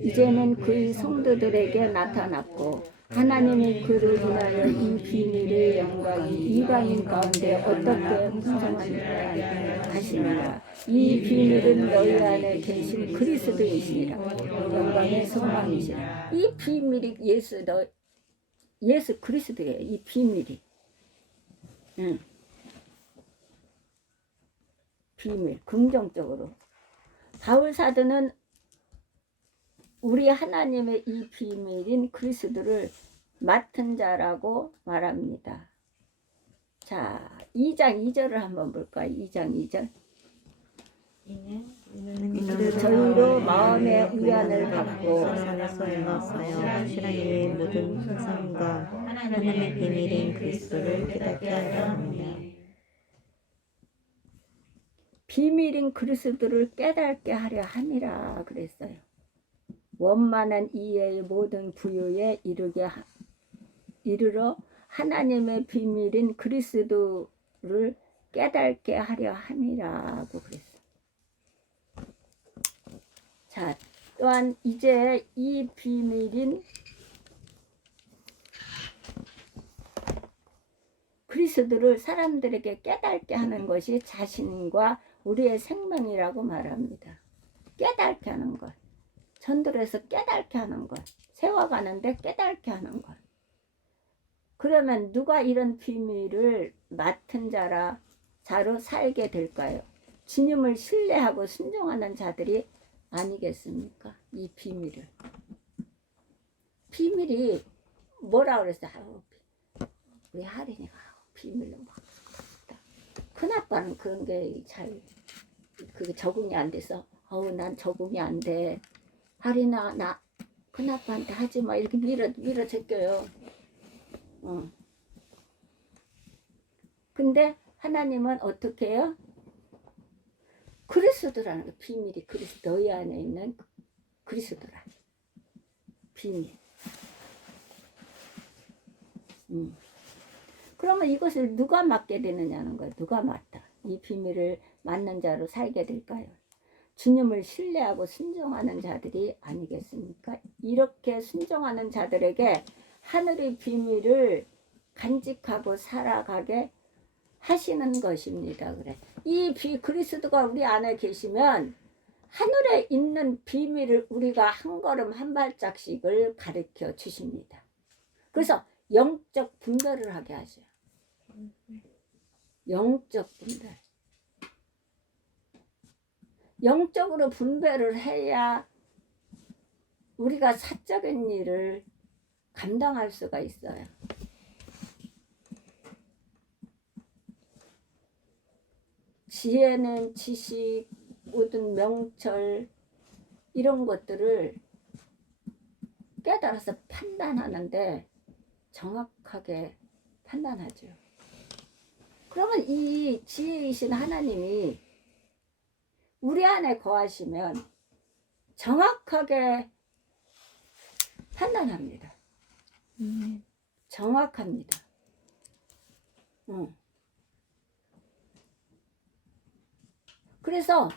이제는 그의 성도들에게 나타났고 하나님이 그를 인하여 이 비밀의 영광이 이방인 가운데 어떻게 풍성하니까 하시니라. 이 비밀은 너희 안에 계신 그리스도이시니라. 영광의 소망이시라. 이 비밀이 예수 그리스도예요. 이 비밀이. 비밀, 긍정적으로. 바울 사도는 우리 하나님의 이 비밀인 그리스도를 맡은 자라고 말합니다. 자, 2장 2절을 한번 볼까요? 2장 2절. 저희로 마음의 위안을 받고 안에서 연합하여 신앙 위의 모든 풍성과 하나님의 비밀인 그리스도를 깨닫게 하려 합니다. 비밀인 그리스도를 깨닫게 하려 함이라 그랬어요. 원만한 이해의 모든 부유에 이르러 하나님의 비밀인 그리스도를 깨닫게 하려 함이라고 그랬어. 자, 또한 이제 이 비밀인 그리스도를 사람들에게 깨닫게 하는 것이 자신과 우리의 생명이라고 말합니다. 깨닫게 하는 것. 전도에서 깨닫게 하는 것. 세워가는데 깨닫게 하는 것. 그러면 누가 이런 비밀을 맡은 자로 살게 될까요? 주님을 신뢰하고 순종하는 자들이 아니겠습니까? 이 비밀을. 비밀이 뭐라 그랬어요? 우리 할인이가 비밀로 막 큰아빠는 그런 게 잘 그게 적응이 안 돼서 난 적응이 안 돼. 할인아 나 큰아빠한테 하지 마 이렇게 밀어 제껴요. 근데 하나님은 어떻게 해요? 그리스도라는 거 비밀이 그리스도 너희 안에 있는 그리스도라 비밀. 그러면 이것을 누가 맡게 되느냐는 거예요. 누가 맡다. 이 비밀을 맡는 자로 살게 될까요? 주님을 신뢰하고 순종하는 자들이 아니겠습니까? 이렇게 순종하는 자들에게 하늘의 비밀을 간직하고 살아가게 하시는 것입니다. 그래. 그리스도가 우리 안에 계시면 하늘에 있는 비밀을 우리가 한 걸음 한 발짝씩을 가르쳐 주십니다. 그래서 영적 분별을 하게 하죠. 영적 분별. 영적으로 분별을 해야 우리가 사적인 일을 감당할 수가 있어요. 지혜는 지식, 모든 명철 이런 것들을 깨달아서 판단하는데 정확하게 판단하죠. 그러면 이 지혜이신 하나님이 우리 안에 거하시면 정확하게 판단합니다. 정확합니다. 그래서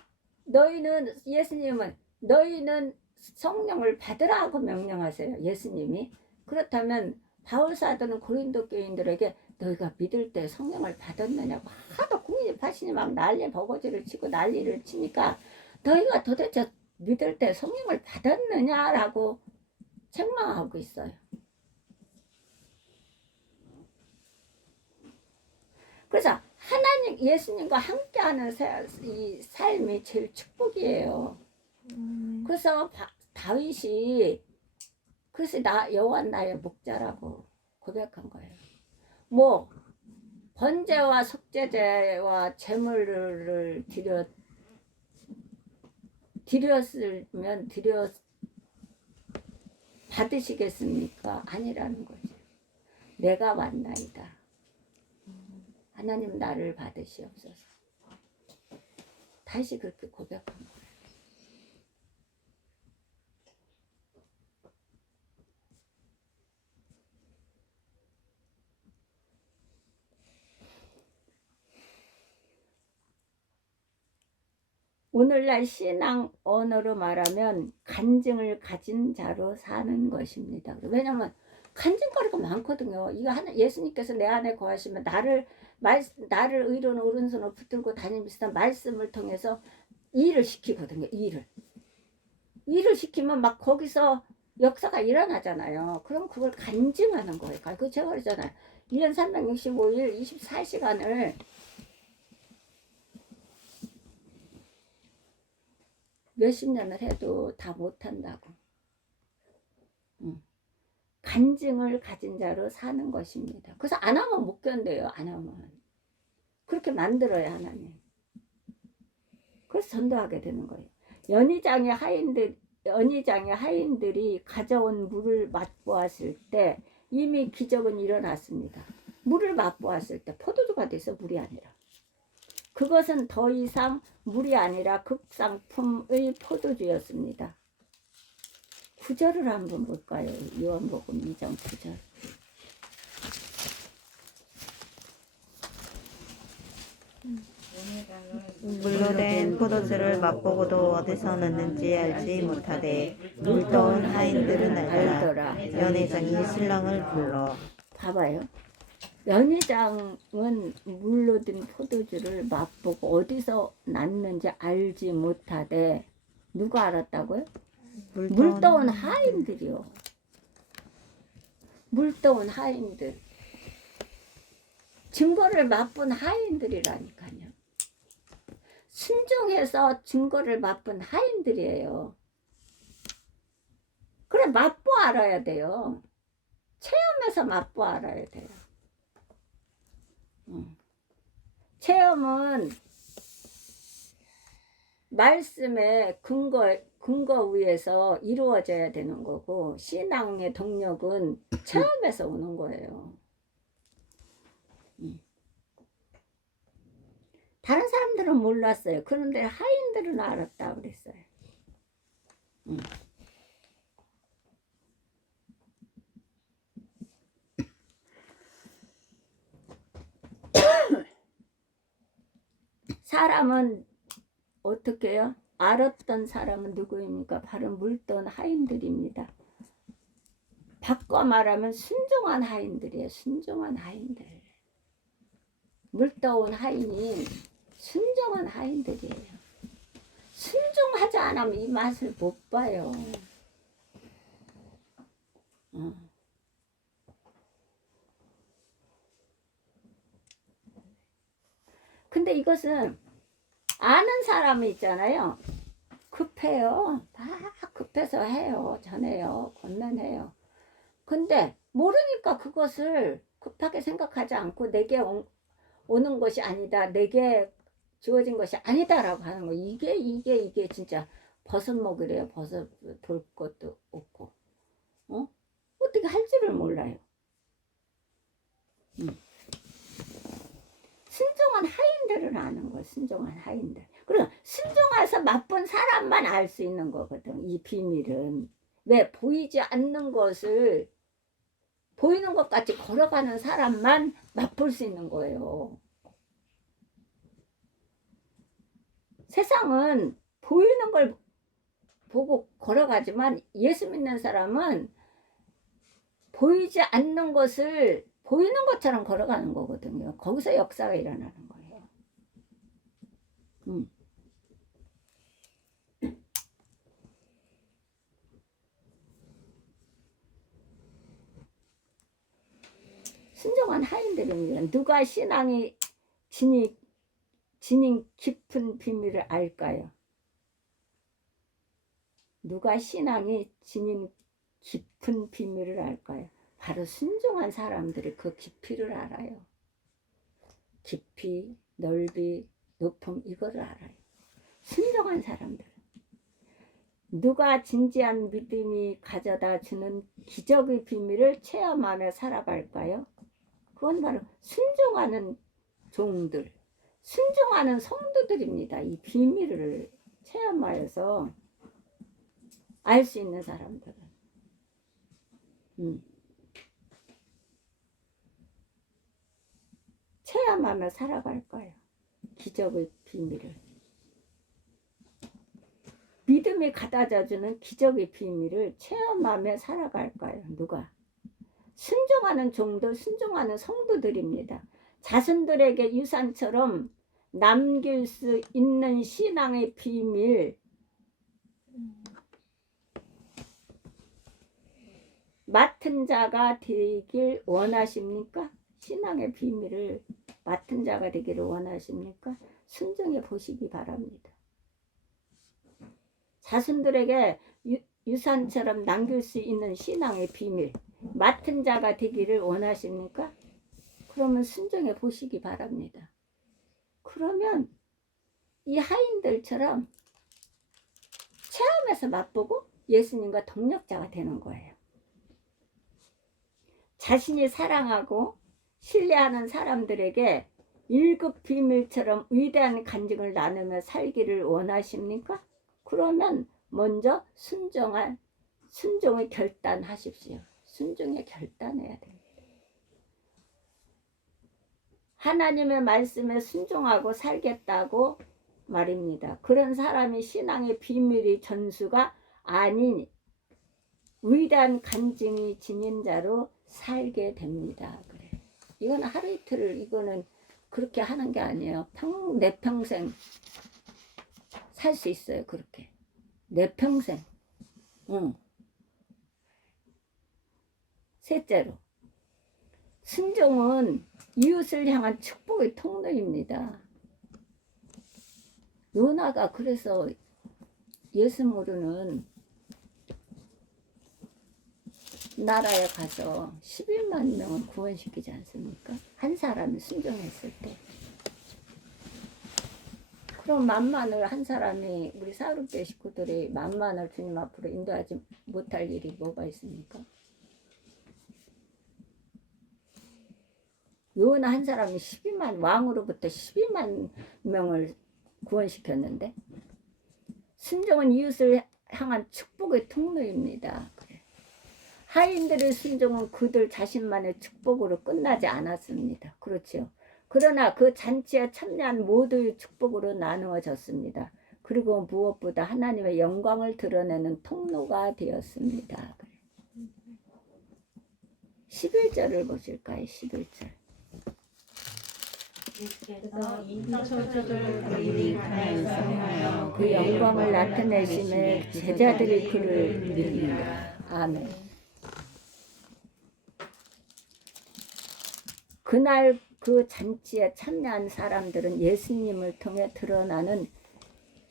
예수님은 너희는 성령을 받으라고 명령하세요. 예수님이. 그렇다면 바울 사도는 고린도 교인들에게 너희가 믿을 때 성령을 받았느냐고 하도 공인파신이 막 버거지를 치고 난리를 치니까 너희가 도대체 믿을 때 성령을 받았느냐라고 책망하고 있어요. 그래서 예수님과 함께하는 이 삶이 제일 축복이에요. 그래서 다윗이 그래서 여호와 나의 목자라고 고백한 거예요. 뭐 번제와 속죄제와 제물을 드렸으면 받으시겠습니까? 아니라는 거죠. 내가 왔나이다. 하나님 나를 받으시옵소서. 다시 그렇게 고백한 거예요. 오늘날 신앙 언어로 말하면 간증을 가진 자로 사는 것입니다. 왜냐하면 간증거리가 많거든요. 이거 예수님께서 내 안에 거하시면 나를 의로는 오른손으로 붙들고 다니면서 말씀을 통해서 일을 시키거든요. 일을 시키면 막 거기서 역사가 일어나잖아요. 그럼 그걸 간증하는 거예요. 그 제가 그러잖아요. 1년 365일 24시간을 몇십 년을 해도 다 못한다고. 간증을 가진 자로 사는 것입니다. 그래서 안 하면 못 견뎌요. 안 하면. 그렇게 만들어야 하나님. 그래서 전도하게 되는 거예요. 연희장의 하인들이 가져온 물을 맛보았을 때 이미 기적은 일어났습니다. 물을 맛보았을 때 포도주가 돼서 물이 아니라. 그것은 더 이상 물이 아니라 극상품의 포도주였습니다. 구절을 한번 볼까요? 요한복음 2장 9절. 물로 된 포도주를 맛보고도 어디서 났는지 알지 못하되 물떠온 하인들은 알더라. 연회장이 신랑을 불러. 봐봐요. 연회장은 물로 든 포도주를 맛보고 어디서 났는지 알지 못하되 누가 알았다고요? 물떠온 하인들이요. 물떠온 하인들. 증거를 맛본 하인들이라니까요. 순종해서 증거를 맛본 하인들이에요. 그래, 맛보 알아야 돼요. 체험해서 맛보 알아야 돼요. 체험은 말씀의 근거 위에서 이루어져야 되는 거고, 신앙의 동력은 체험에서 오는 거예요. 다른 사람들은 몰랐어요. 그런데 하인들은 알았다 그랬어요. 사람은 어떻게 해요? 알았던 사람은 누구입니까? 바로 물떠온 하인들입니다. 바꿔 말하면 순종한 하인들이에요. 순종한 하인들. 물떠온 하인이 순종한 하인들이에요. 순종하지 않으면 이 맛을 못 봐요. 근데 이것은 아는 사람이 있잖아요. 급해요. 다 급해서 해요. 전해요. 건면해요. 근데 모르니까 그것을 급하게 생각하지 않고 내게 오는 것이 아니다. 내게 주어진 것이 아니다라고 하는 거. 이게 진짜 버섯먹으래요. 버섯 볼 것도 없고. 어떻게 할 줄을 몰라요. 순종한 하인들을 아는 거예요. 순종한 하인들. 그럼 순종해서 맛본 사람만 알 수 있는 거거든. 이 비밀은. 왜? 보이지 않는 것을 보이는 것 같이 걸어가는 사람만 맛볼 수 있는 거예요. 세상은 보이는 걸 보고 걸어가지만 예수 믿는 사람은 보이지 않는 것을 보이는 것처럼 걸어가는 거거든요. 거기서 역사가 일어나는 거예요. 순종한 하인들입니다. 누가 신앙이 지닌 깊은 비밀을 알까요? 누가 신앙이 지닌 깊은 비밀을 알까요? 바로 순종한 사람들이 그 깊이를 알아요. 깊이, 넓이, 높음 이거를 알아요. 순종한 사람들. 누가 진지한 믿음이 가져다 주는 기적의 비밀을 체험하며 살아갈까요? 그건 바로 순종하는 종들, 순종하는 성도들입니다. 이 비밀을 체험하여서 알 수 있는 사람들은. 체험하며 살아갈 거예요. 기적의 비밀을. 믿음이 가져다주는 기적의 비밀을 체험하며 살아갈 거예요. 누가? 순종하는 종들, 순종하는 성도들입니다. 자손들에게 유산처럼 남길 수 있는 신앙의 비밀, 맡은 자가 되길 원하십니까? 신앙의 비밀을 맡은 자가 되기를 원하십니까? 순종해 보시기 바랍니다. 자손들에게 유산처럼 남길 수 있는 신앙의 비밀, 맡은 자가 되기를 원하십니까? 그러면 순종해 보시기 바랍니다. 그러면 이 하인들처럼 체험해서 맛보고 예수님과 동력자가 되는 거예요. 자신이 사랑하고 신뢰하는 사람들에게 1급 비밀처럼 위대한 간증을 나누며 살기를 원하십니까? 그러면 먼저 순종한 순종의 결단하십시오. 순종의 결단해야 됩니다. 하나님의 말씀에 순종하고 살겠다고 말입니다. 그런 사람이 신앙의 비밀이 전수가 아닌 위대한 간증이 지닌 자로 살게 됩니다. 그래. 이건 하루 이틀 이거는 그렇게 하는 게 아니에요. 내 평생 살 수 있어요. 그렇게 내 평생. 응. 셋째로, 순종은 이웃을 향한 축복의 통로입니다. 요나가 그래서 예수 모르는 나라에 가서 11만 명을 구원시키지 않습니까? 한 사람이 순종했을 때. 그럼 만만을 한 사람이, 우리 사울교회 식구들이 만만을 주님 앞으로 인도하지 못할 일이 뭐가 있습니까? 요나 한 사람이 12만, 왕으로부터 12만 명을 구원시켰는데, 순종은 이웃을 향한 축복의 통로입니다. 그래. 하인들의 순종은 그들 자신만의 축복으로 끝나지 않았습니다. 그렇죠. 그러나 그 잔치에 참여한 모두의 축복으로 나누어졌습니다. 그리고 무엇보다 하나님의 영광을 드러내는 통로가 되었습니다. 그래. 11절을 보실까요? 11절. 그래서 인천초조를 그들이 가난을 사용하여 그 영광을 나타내심에 제자들이 그를 믿습니다. 아멘. 그날 그 잔치에 참여한 사람들은 예수님을 통해 드러나는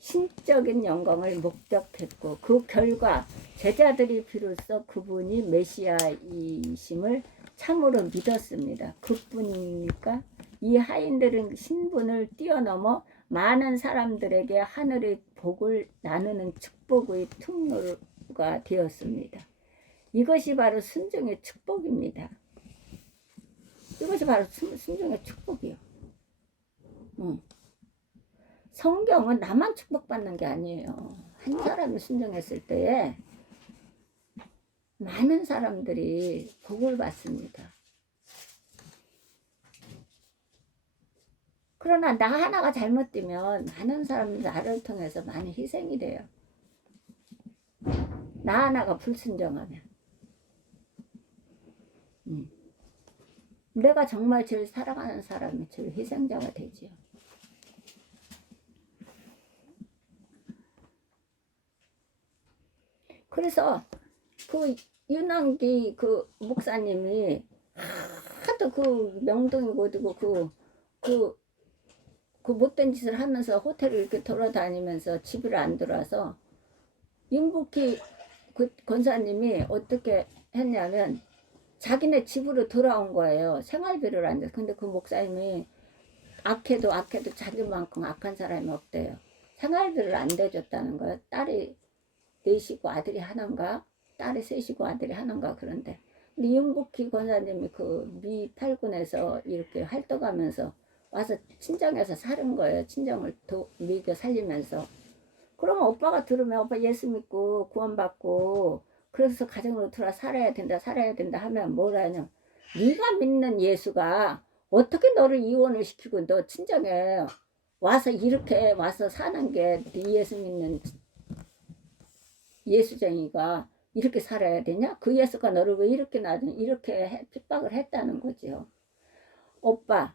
신적인 영광을 목격했고, 그 결과 제자들이 비로소 그분이 메시아이심을 참으로 믿었습니다. 그뿐입니까? 이 하인들은 신분을 뛰어넘어 많은 사람들에게 하늘의 복을 나누는 축복의 통로가 되었습니다. 이것이 바로 순종의 축복입니다. 이것이 바로 순종의 축복이요. 성경은 나만 축복받는 게 아니에요. 한 사람이 순종했을 때에 많은 사람들이 복을 받습니다. 그러나 나 하나가 잘못되면 많은 사람들이 나를 통해서 많이 희생이 돼요. 나 하나가 불순종하면. 내가 정말 제일 사랑하는 사람이 제일 희생자가 되지요. 그래서 그 윤왕기 그 목사님이 하도 그 명동이고 그 못된 짓을 하면서 호텔을 이렇게 돌아다니면서 집을 안 들어와서 윤복희 그 권사님이 어떻게 했냐면 자기네 집으로 돌아온 거예요. 생활비를 안 줘서. 근데 그 목사님이 악해도 자기만큼 악한 사람이 없대요. 생활비를 안 대줬다는 거예요. 딸이 넷이고 아들이 하나인가? 딸이 셋이고 아들이 하나인가? 그런데 윤복희 권사님이 그 미 8군에서 이렇게 활동하면서 와서 친정에서 사는 거예요. 친정을 미겨 살리면서. 그러면 오빠가 들으면 오빠 예수 믿고 구원받고 그래서 가정으로 들어 살아야 된다 하면 뭐라냐. 네가 믿는 예수가 어떻게 너를 이혼을 시키고 너 친정에 와서 이렇게 와서 사는 게 네 예수 믿는 예수쟁이가 이렇게 살아야 되냐? 그 예수가 너를 왜 이렇게 이렇게 핍박을 했다는 거지요. 오빠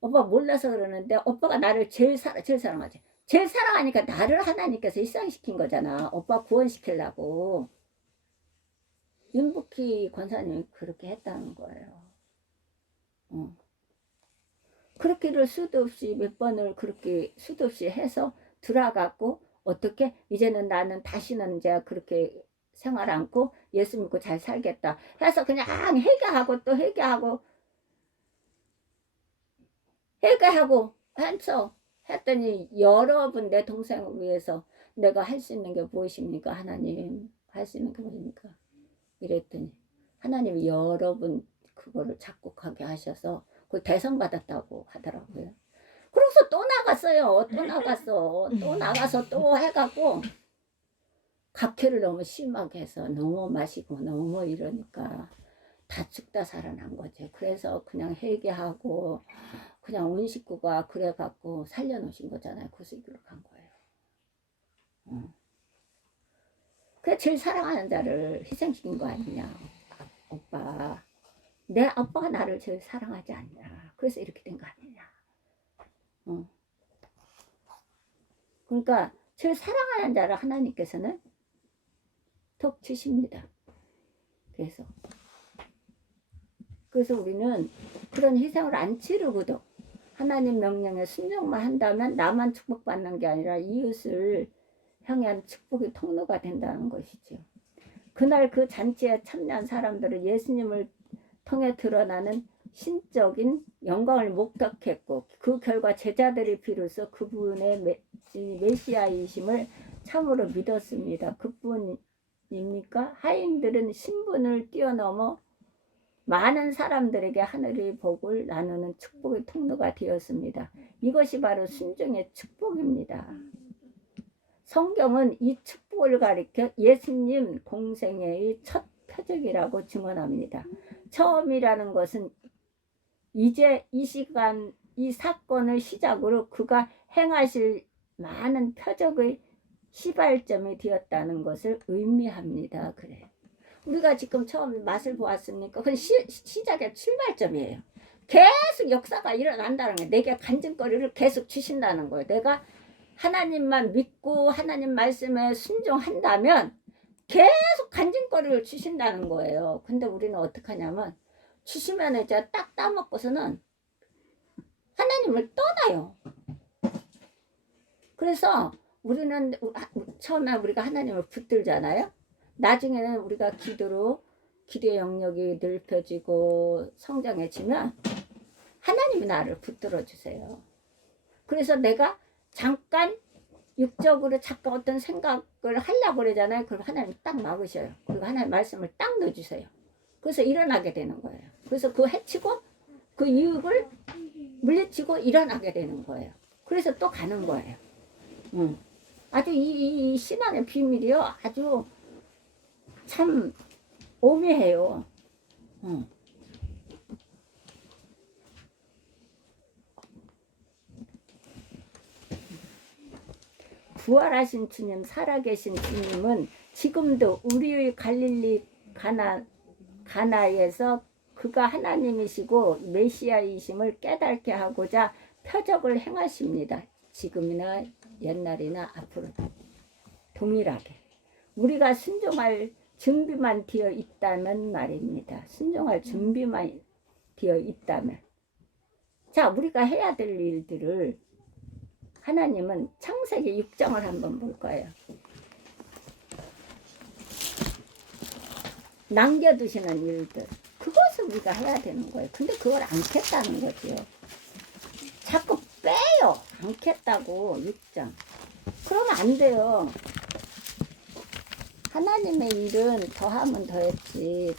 몰라서 그러는데 오빠가 나를 제일 사랑하지. 제일 사랑하니까 나를 하나님께서 일상시킨 거잖아. 오빠 구원시키려고. 윤복희 권사님이 그렇게 했다는 거예요. 그렇게를 수도 없이 몇 번을 그렇게 수도 없이 해서 들어가고 어떻게 이제는 나는 다시는 이제 그렇게 생활 않고 예수 믿고 잘 살겠다 해서 그냥 회개하고 또 회개하고 해서 했더니 여러분 내 동생을 위해서 내가 할 수 있는 게 무엇입니까? 하나님 할 수 있는 게 무엇입니까? 이랬더니 하나님이 여러분 그거를 작곡하게 하셔서 그 대상 받았다고 하더라고요. 그래서 또 나갔어요. 또 나가서 또 해갖고 각혈을 너무 심하게 해서 너무 마시고 너무 이러니까 다 죽다 살아난 거죠. 그래서 그냥 회개하고 그냥 온 식구가 그래갖고 살려놓으신 거잖아요. 구슬기로 간 거예요. 그래 제일 사랑하는 자를 희생시킨 거 아니냐. 오빠 내 아빠가 나를 제일 사랑하지 않냐. 그래서 이렇게 된 거 아니냐. 그러니까 제일 사랑하는 자를 하나님께서는 덕 주십니다. 그래서 우리는 그런 희생을 안 치르고도 하나님 명령에 순종만 한다면 나만 축복받는 게 아니라 이웃을 향한 축복의 통로가 된다는 것이죠. 그날 그 잔치에 참여한 사람들은 예수님을 통해 드러나는 신적인 영광을 목격했고 그 결과 제자들이 비로소 그분의 메시아이심을 참으로 믿었습니다. 그뿐입니까? 하인들은 신분을 뛰어넘어 많은 사람들에게 하늘의 복을 나누는 축복의 통로가 되었습니다. 이것이 바로 순종의 축복입니다. 성경은 이 축복을 가리켜 예수님 공생애의 첫 표적이라고 증언합니다. 처음이라는 것은 이제 이 시간 이 사건을 시작으로 그가 행하실 많은 표적의 시발점이 되었다는 것을 의미합니다. 그래요. 우리가 지금 처음 맛을 보았으니까 그건 시작의 출발점이에요. 계속 역사가 일어난다는 거예요. 내게 간증거리를 계속 주신다는 거예요. 내가 하나님만 믿고 하나님 말씀에 순종한다면 계속 간증거리를 주신다는 거예요. 근데 우리는 어떻게 하냐면 주시면 이제 딱 따먹고서는 하나님을 떠나요. 그래서 우리는 처음에 우리가 하나님을 붙들잖아요. 나중에는 우리가 기도의 영역이 넓혀지고 성장해지면 하나님이 나를 붙들어 주세요. 그래서 내가 잠깐 육적으로 잠깐 어떤 생각을 하려고 그러잖아요. 그럼 하나님 딱 막으셔요. 그리고 하나님 말씀을 딱 넣어주세요. 그래서 일어나게 되는 거예요. 그래서 그 해치고 그 유혹을 물리치고 일어나게 되는 거예요. 그래서 또 가는 거예요. 아주 이 신앙의 비밀이요. 아주 참 오묘해요. 부활하신 주님, 살아계신 주님은 지금도 우리의 갈릴리 가나에서 그가 하나님이시고 메시아이심을 깨닫게 하고자 표적을 행하십니다. 지금이나 옛날이나 앞으로도 동일하게 우리가 순종할 준비만 되어 있다면 말입니다. 순종할 준비만 되어 있다면. 자, 우리가 해야 될 일들을 하나님은 창세기 6장을 한번 볼 거예요. 남겨두시는 일들. 그것을 우리가 해야 되는 거예요. 근데 그걸 않겠다는 거죠. 자꾸 빼요. 않겠다고 6장. 그러면 안 돼요. 하나님의 일은 더하면 더했지.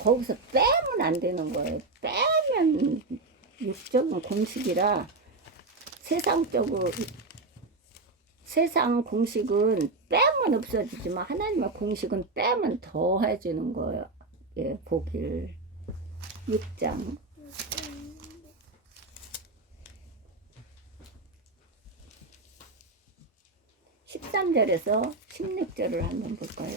거기서 빼면 안 되는 거예요. 빼면 육적인 공식이라 세상 공식은 빼면 없어지지만 하나님의 공식은 빼면 더해지는 거예요. 예, 보길 6장 13절에서 16절을 한번 볼까요?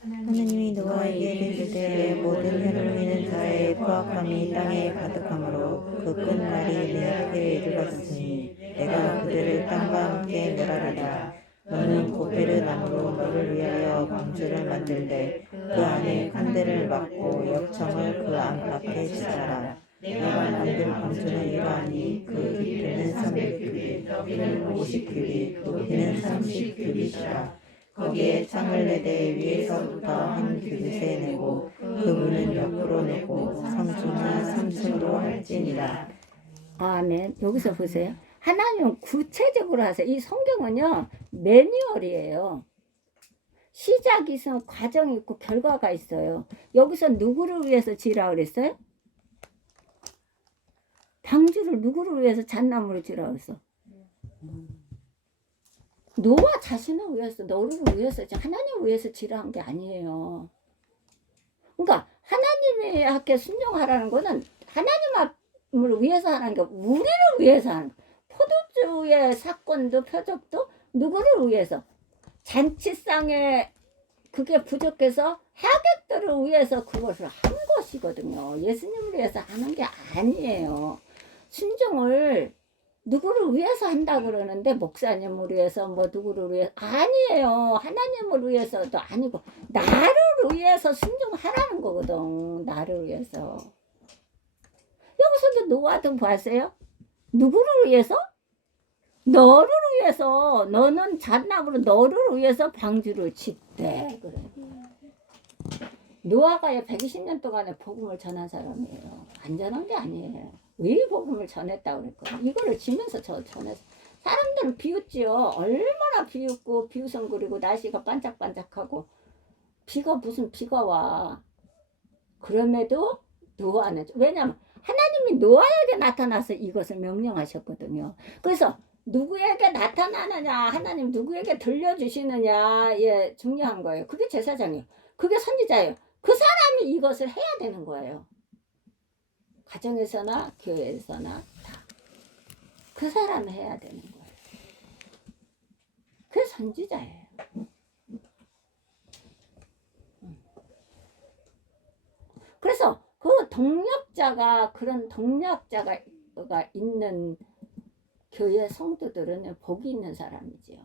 하느님이 노아에게 이르시되 모든 혀를 위는 자의 포악함이 땅에 가득하므로 그 끝날이 내 앞에 이르렀으니 내가 그들을 땅과 함께 멸하리라. 너는 고베르 나무로 너를 위하여 방주를 만들되 그 안에 칸대를 막고 역청을 그 안팎에 치자라. 내가 만든 방주는 이러하니 그 깊이는 300규빗, 넓이는 50규빗, 높이는 30규빗이라. 거기에 창을 내되 위에서부터 한 규빗에 내고 그 문은 옆으로 내고 3층이나 3층으로 할지니라. 아멘. 여기서 보세요. 하나님은 구체적으로 하세요. 이 성경은요 매뉴얼이에요. 시작이 있으면 과정이 있고 결과가 있어요. 여기서 누구를 위해서 지으라 그랬어요? 방주를 누구를 위해서 잣나무를 지으라 그랬어? 노아 자신을 위해서, 너를 위해서, 하나님을 위해서 지랄한 게 아니에요. 그러니까 하나님이 함께 순종하라는 거는 하나님을 위해서 하는 게 우리를 위해서 하는 거예요. 포도주의 사건도 표적도 누구를 위해서? 잔치상에 그게 부족해서 하객들을 위해서 그것을 한 것이거든요. 예수님을 위해서 하는 게 아니에요. 순종을 누구를 위해서 한다 그러는데 목사님을 위해서 뭐 누구를 위해서 아니에요. 하나님을 위해서도 아니고 나를 위해서 순종하라는 거거든. 나를 위해서. 여기서도 노아도 보세요. 누구를 위해서? 너를 위해서. 너는 잣나무로 너를 위해서 방주를 짓대. 그래. 노아가 120년 동안에 복음을 전한 사람이에요. 안 전한 게 아니에요. 왜 복음을 전했다고 그랬거든. 이거를 지면서 전했어. 사람들은 비웃지요. 얼마나 비웃고 비웃성거리고 날씨가 반짝반짝하고 비가 무슨 비가 와. 그럼에도 노아는 왜냐면 하나님이 노아에게 나타나서 이것을 명령하셨거든요. 그래서 누구에게 나타나느냐 하나님 누구에게 들려주시느냐 예 중요한 거예요. 그게 제사장이에요. 그게 선지자예요. 그 사람이 이것을 해야 되는 거예요. 가정에서나 교회에서나 다. 그 사람이 해야 되는 거예요. 그게 선지자예요. 그래서 그 동력자가 그런 동력자가 있는 교회 성도들은 복이 있는 사람이지요.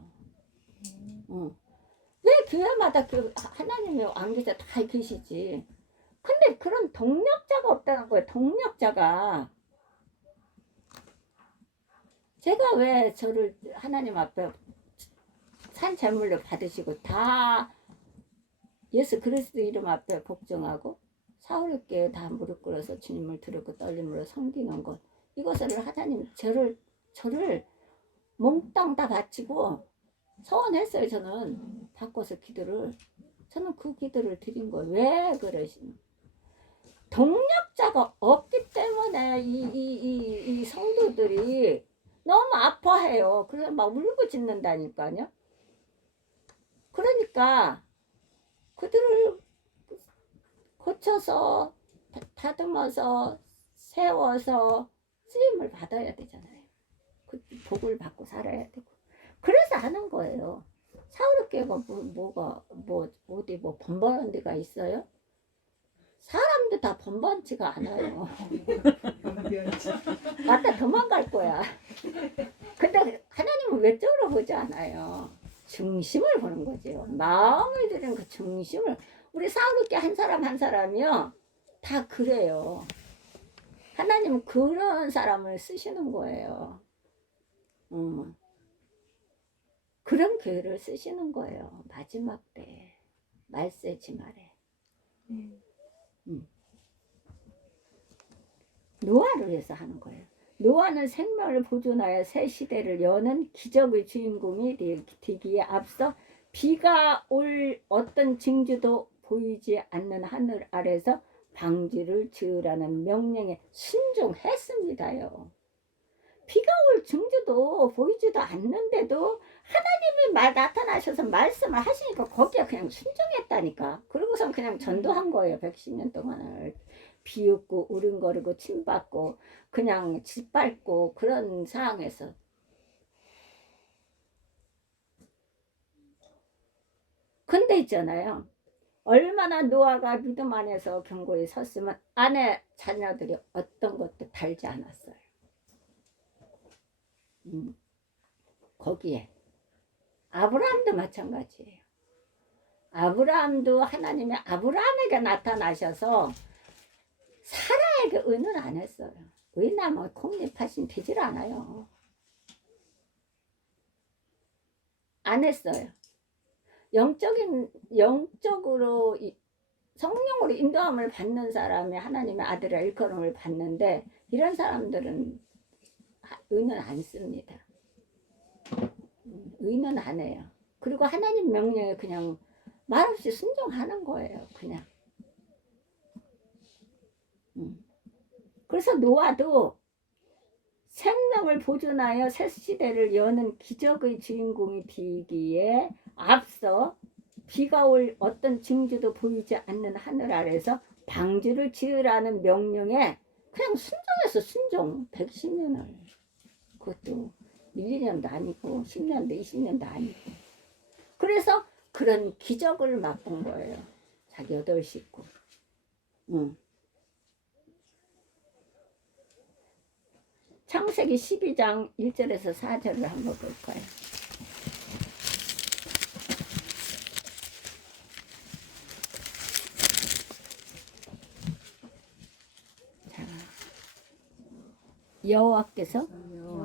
왜 교회마다 그 하나님의 왕기자 다 계시지. 근데 그런 동력자가 없다는 거예요. 동력자가. 제가 왜 저를 하나님 앞에 산 제물로 받으시고 다 예수 그리스도 이름 앞에 복종하고 사울께 다 무릎 꿇어서 주님을 들었고 떨림으로 섬기는 것 이것을 하나님 저를 몽땅 다 바치고 서원했어요. 저는 바꿔서 기도를 저는 그 기도를 드린 거예요. 왜 그러시는 동력자가 없기 때문에 이 성도들이 너무 아파해요. 그래서 막 울고짖는다니까요. 그러니까 그들을 고쳐서 다듬어서 세워서 쓰임을 받아야 되잖아요. 그 복을 받고 살아야 되고. 그래서 하는 거예요. 사울교회가 뭐 어디 뭐 번번한 데가 있어요? 사람도 다 번번치가 않아요. 맞다 도망갈 거야. 근데 하나님은 외적으로 보지 않아요. 중심을 보는 거죠. 마음을 들이는 그 중심을 우리 사울교회 한 사람 한 사람이요 다 그래요. 하나님은 그런 사람을 쓰시는 거예요. 그런 교회를 쓰시는 거예요. 마지막 때 말세지 말에. 노아를 위해서 하는 거예요. 노아는 생명을 보존하여 새 시대를 여는 기적의 주인공이 되기에 앞서 비가 올 어떤 징조도 보이지 않는 하늘 아래서 방주를 지으라는 명령에 순종했습니다요. 비가 올 징조도 보이지도 않는데도 하나님이 나타나셔서 말씀을 하시니까 거기에 그냥 순종했다니까. 그러고선 그냥 전도한 거예요. 110년 동안을. 비웃고 우릉거리고 침받고 그냥 짓밟고 그런 상황에서 근데 있잖아요. 얼마나 노아가 믿음 안에서 견고히 섰으면 아내 자녀들이 어떤 것도 달지 않았어요. 거기에 아브라함도 마찬가지예요. 아브라함도 하나님이 아브라함에게 나타나셔서 사라에게 의는 안 했어요. 왜냐하면 공립하신 되질 않아요. 안 했어요. 영적으로 성령으로 인도함을 받는 사람이 하나님의 아들의 일컬음을 받는데 이런 사람들은 의는 안 씁니다. 의는 안 해요. 그리고 하나님 명령에 그냥 말없이 순종하는 거예요. 그냥. 그래서 노아도 생명 생명을 보존하여 새 시대를 여는 기적의 주인공이 되기에 앞서 비가 올 어떤 징조도 보이지 않는 하늘 아래서 방주를 지으라는 명령에 그냥 순종해서 순종 110년을 그것도 1, 2년도 아니고 10년도 20년도 아니고 그래서 그런 기적을 맛본 거예요. 자기 8 식구. 창세기 12장 1절에서 4절을 한번 볼까요? 자, 여호와께서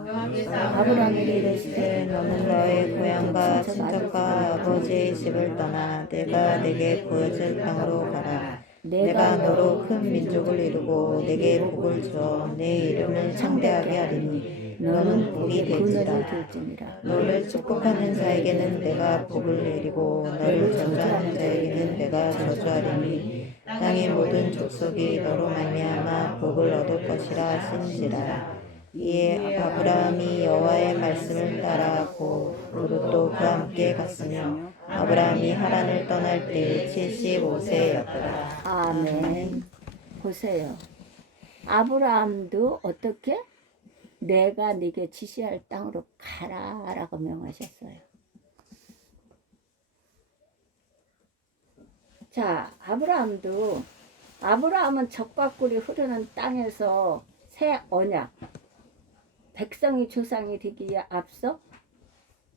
아브라함에게 이르시되 너는 너의 고향과 친척과 아버지의 집을 떠나 내가 내게 보여줄 땅으로 가라. 내가 너로 큰 민족을 이루고 내게 복을 주어 내 이름을 창대하게 하리니 너는 복이 될지라. 너를 축복하는 자에게는 내가 복을 내리고 너를 저주하는 자에게는 내가 저주하리니 땅의 모든 족속이 너로 말미암아 복을 얻을 것이라 하시니라. 이에 아브라함이 여호와의 말씀을 따라하고 롯도 그와 함께 갔으며 아브라함이 하란을 떠날 때 75세였더라. 아멘. 보세요. 아브라함도 어떻게? 내가 네게 지시할 땅으로 가라라고 명하셨어요. 자, 아브라함은 적과 꿀이 흐르는 땅에서 새 언약, 백성이 조상이 되기에 앞서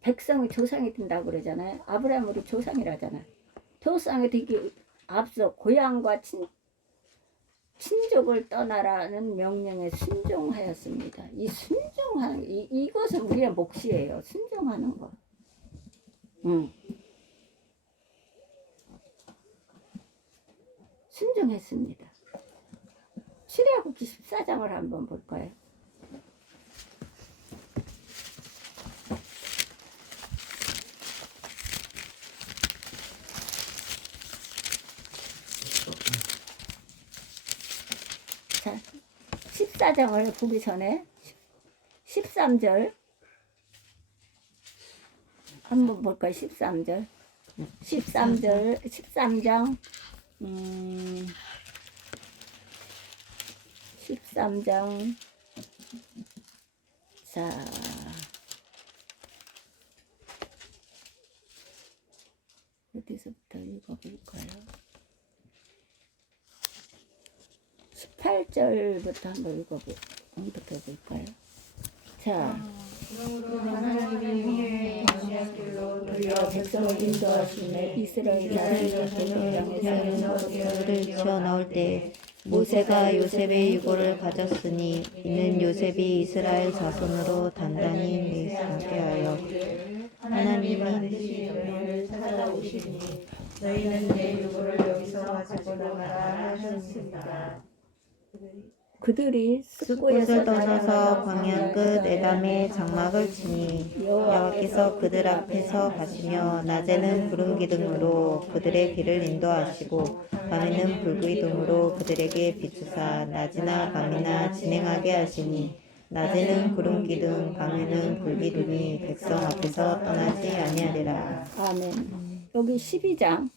백성이 조상이 된다고 그러잖아요. 아브라함 우리 조상이라잖아요. 조상이 되기 앞서 고향과 친족을 떠나라는 명령에 순종하였습니다. 이 순종하는 이것은 우리의 몫이에요. 순종하는 거. 순종했습니다. 출애굽기 14장을 한번 볼까요? 자, 14장을 보기 전에 13절 한번 볼까요? 13절 13장 13장 자 어디서부터 읽어볼까요? 18절부터 한번 읽어볼까요? 자, 하나님이 광야길로 돌려 백성을 인도하시며 이스라엘 땅에서 를 지어 넣을 때 모세가 요셉의 유고를 가졌으니 이는 요셉이 이스라엘 자손으로 단단히 매이게 하여 하나님이 반드시 너희를 찾아오시니 너희는 내 유고를 여기서 가지고 나가라 하셨습니다. 그들이 숲곳을 떠나서 광야 끝 에담에 장막을 치니 여호와께서 그들 앞에서 가시며 낮에는 구름 기둥으로 그들의 길을 인도하시고 밤에는 불기둥으로 그들에게 비추사 낮이나 밤이나 진행하게 하시니 낮에는 구름 기둥 밤에는 불기둥이 백성 앞에서 떠나지 아니하리라. 아멘. 여기 12장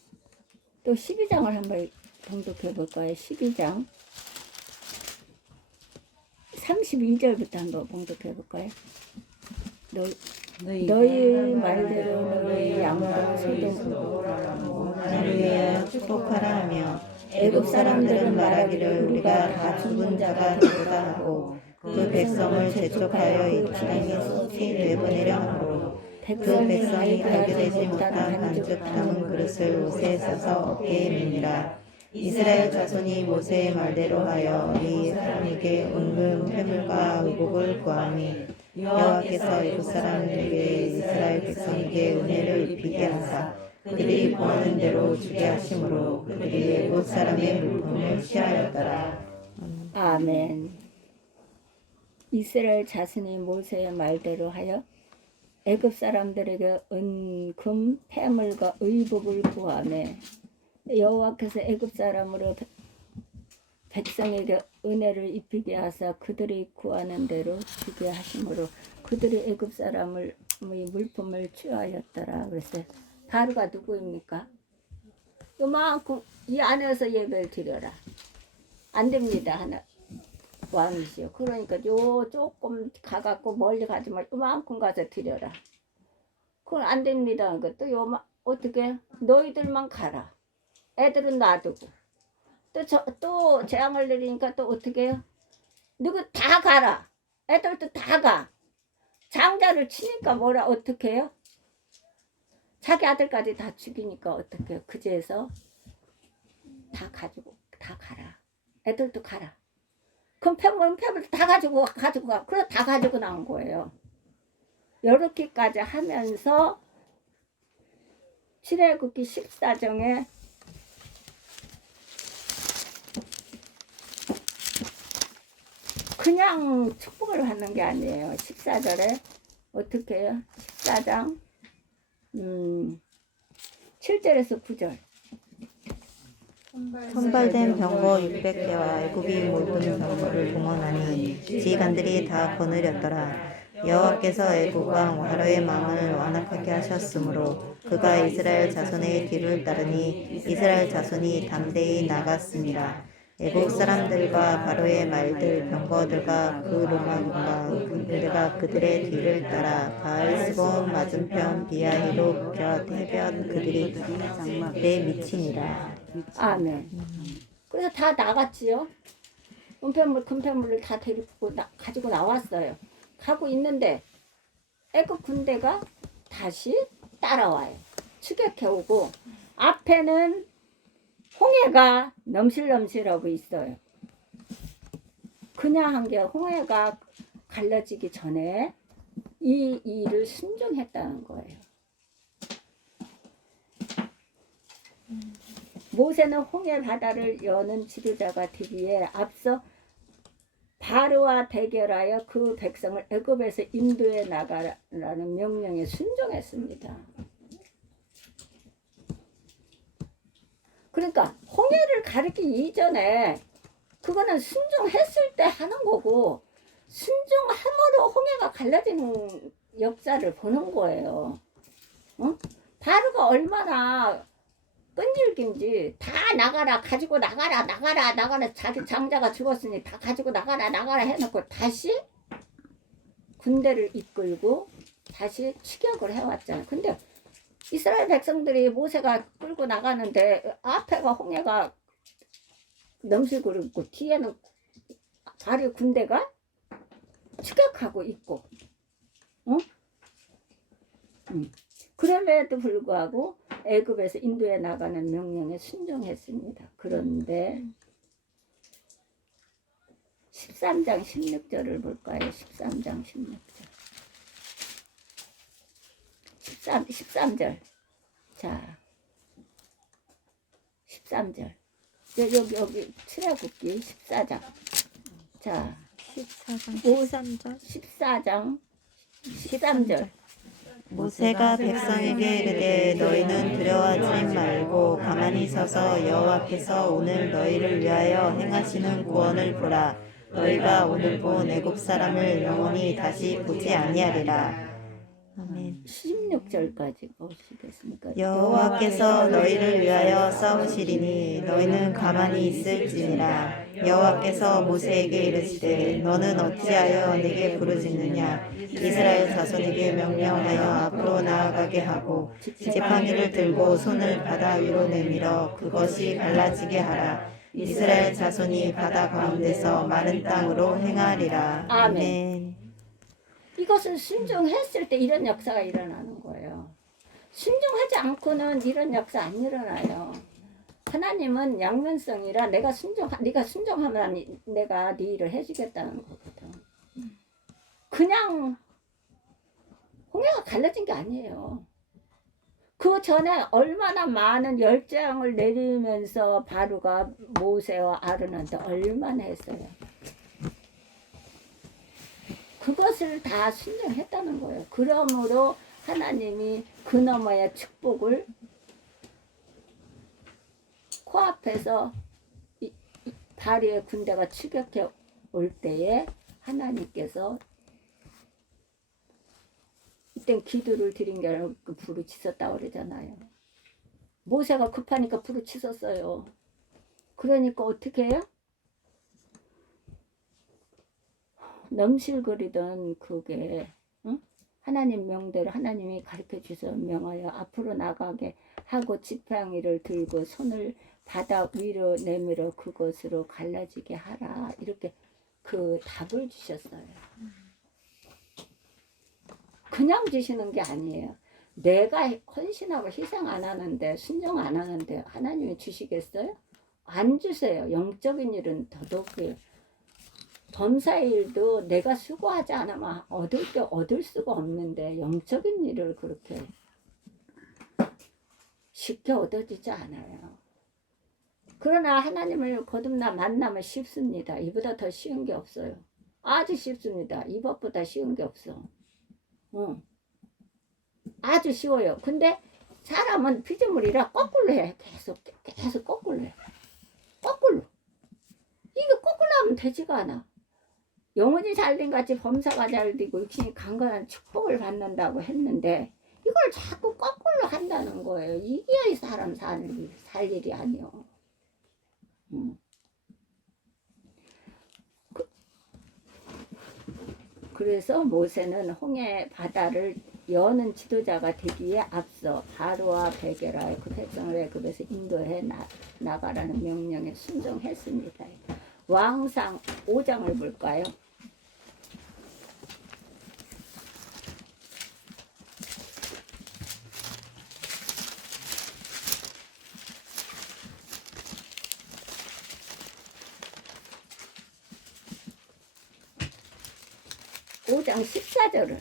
또 12장을 한번 봉독해 볼까요? 12장 32절부터 한번 봉독해 볼까요? 너희 말대로 너희 양과 소돔 나를 위하여 축복하라 하며 애굽 사람들은 말하기를 우리가 다 죽은 자가 되도다 하고 그 백성을 재촉하여 이 땅에 쏟지 내보내려 하므로 그 백성이 발견되지 못한 반죽 담은 그릇을 옷에 싸서 어깨에 매니라. 이스라엘 자손이 모세의 말대로 하여 이 사람에게 은금 회물과 의복을 구하니 여호와께서 애굽 사람들에게 이스라엘 백성에게 은혜를 입히게 하사 그들이 구하는 대로 주게 하심으로 그들이 애굽 사람의 물품을 취하였더라. 아멘. 이스라엘 자손이 모세의 말대로 하여 애굽 사람들에게 은금 패물과 의복을 구하매 여호와께서 애굽 사람으로 백성에게 은혜를 입히게 하사 그들이 구하는 대로 주게 하심으로 그들이 애굽 사람을 물품을 취하였더라. 그랬어요. 바로가 누구입니까? 요만큼 이 안에서 예배를 드려라. 안 됩니다. 하나 왕이시여. 그러니까 요 조금 가갖고 멀리 가지 말고 요만큼 가서 드려라. 그건 안 됩니다. 그러니까 또 요만 어떻게 너희들만 가라. 애들은 놔두고 또 재앙을 내리니까 또 어떻게 해요? 누구 다 가라. 애들도 다 가. 장자를 치니까 뭐라 어떻게 해요? 자기 아들까지 다 죽이니까 어떻게 해요? 그제서 다 가지고 다 가라. 애들도 가라. 그럼 패물 다 가지고 가. 그래 다 가지고 나온 거예요. 이렇게까지 하면서 출애굽기 14장에 그냥 축복을 하는 게 아니에요. 14절에 어떻게 해요? 14장 7절에서 9절. 선발된 병거 600대와 애굽이 몰고 병거를 동원하니 지휘관들이 다 거느렸더라. 여호와께서 애굽 왕 바로의 마음을 완악하게 하셨으므로 그가 이스라엘 자손의 뒤를 따르니 이스라엘 자손이 담대히 나갔습니다. 애국 사람들과 바로의 말들 병거들과 그 로마군과 군대가 그들의 뒤를 따라 바알스본 맞은편 비아히로 곁 해변 그들이 장막에 미치니라. 아멘. 그래서 다 나갔지요. 은폐물 금폐물을 다 데리고 가지고 나왔어요. 가고 있는데 애국 군대가 다시 따라와요. 추격해오고 앞에는 홍해가 넘실넘실하고 있어요. 그냥 한 게 홍해가 갈라지기 전에 이 일을 순종했다는 거예요. 모세는 홍해 바다를 여는 지도자가 되기에 앞서 바로와 대결하여 그 백성을 애굽에서 인도해 나가라는 명령에 순종했습니다. 그러니까 홍해를 가리기 이전에 그거는 순종했을 때 하는 거고 순종함으로 홍해가 갈라지는 역사를 보는 거예요. 어? 바로가 얼마나 끈질긴지 다 나가라 가지고 나가라 자기 장자가 죽었으니 다 가지고 나가라 해놓고 다시 군대를 이끌고 다시 추격을 해왔잖아요. 근데 이스라엘 백성들이 모세가 끌고 나가는데 앞에가 홍해가 넘실고 있고 뒤에는 바로 군대가 추격하고 있고 그럼에도 불구하고 애굽에서 인도에 나가는 명령에 순종했습니다. 그런데 13장 16절을 볼까요? 13장 16절. 13절. 자, 13절. 여기 출애굽기 14장. 자, 14장 14장 13절. 모세가 백성에게 이르되 너희는 두려워하지 말고 가만히 서서 여호와께서 오늘 너희를 위하여 행하시는 구원을 보라. 너희가 오늘 본 애굽 사람을 영원히 다시 보지 아니하리라. 아멘. 16절까지 보시겠습니까? 여호와께서 너희를 위하여 싸우시리니 너희는 가만히 있을지니라. 여호와께서 모세에게 이르시되 너는 어찌하여 내게 부르짖느냐. 이스라엘 자손에게 명령하여 앞으로 나아가게 하고 지팡이를 들고 손을 바다 위로 내밀어 그것이 갈라지게 하라. 이스라엘 자손이 바다 가운데서 마른 땅으로 행하리라. 아멘. 이것은 순종했을 때 이런 역사가 일어나는 거예요. 순종하지 않고는 이런 역사 안 일어나요. 하나님은 양면성이라 네가 순종하면 내가 네 일을 해주겠다는 거거든. 그냥 홍해가 갈라진 게 아니에요. 그 전에 얼마나 많은 열재앙을 내리면서 바로가 모세와 아론한테 얼마나 했어요. 그것을 다 순종했다는 거예요. 그러므로 하나님이 그 너머의 축복을 코앞에서 다리에 군대가 추격해 올 때에 하나님께서 이땐 기도를 드린 게 아니라 그 부르짖었다고 그러잖아요. 모세가 급하니까 부르짖었어요. 그러니까 어떻게 해요? 넘실거리던 그게 하나님 명대로 하나님이 가르쳐 주셔 명하여 앞으로 나가게 하고 지팡이를 들고 손을 바닥 위로 내밀어 그것으로 갈라지게 하라. 이렇게 그 답을 주셨어요. 그냥 주시는 게 아니에요. 내가 헌신하고 희생 안 하는데 순종 안 하는데 하나님이 주시겠어요? 안 주세요. 영적인 일은 더더욱이 범사의 일도 내가 수고하지 않으면 얻을 수가 없는데 영적인 일을 그렇게 쉽게 얻어지지 않아요. 그러나 하나님을 거듭나 만나면 쉽습니다. 이보다 더 쉬운 게 없어요. 아주 쉽습니다. 이것보다 쉬운 게 없어. 아주 쉬워요. 근데 사람은 피조물이라 거꾸로 해. 계속 거꾸로 해. 거꾸로. 이게 거꾸로 하면 되지가 않아. 영혼이 잘된 같이 범사가 잘되고 육신이 강건한 축복을 받는다고 했는데 이걸 자꾸 거꾸로 한다는 거예요. 이게 사람 살 일이 아니요. 그래서 모세는 홍해 바다를 여는 지도자가 되기에 앞서 바로와 베게라의 그 백성을 애굽에서 인도해 나가라는 명령에 순종했습니다. 왕상 5장을 볼까요? 오 장 14절을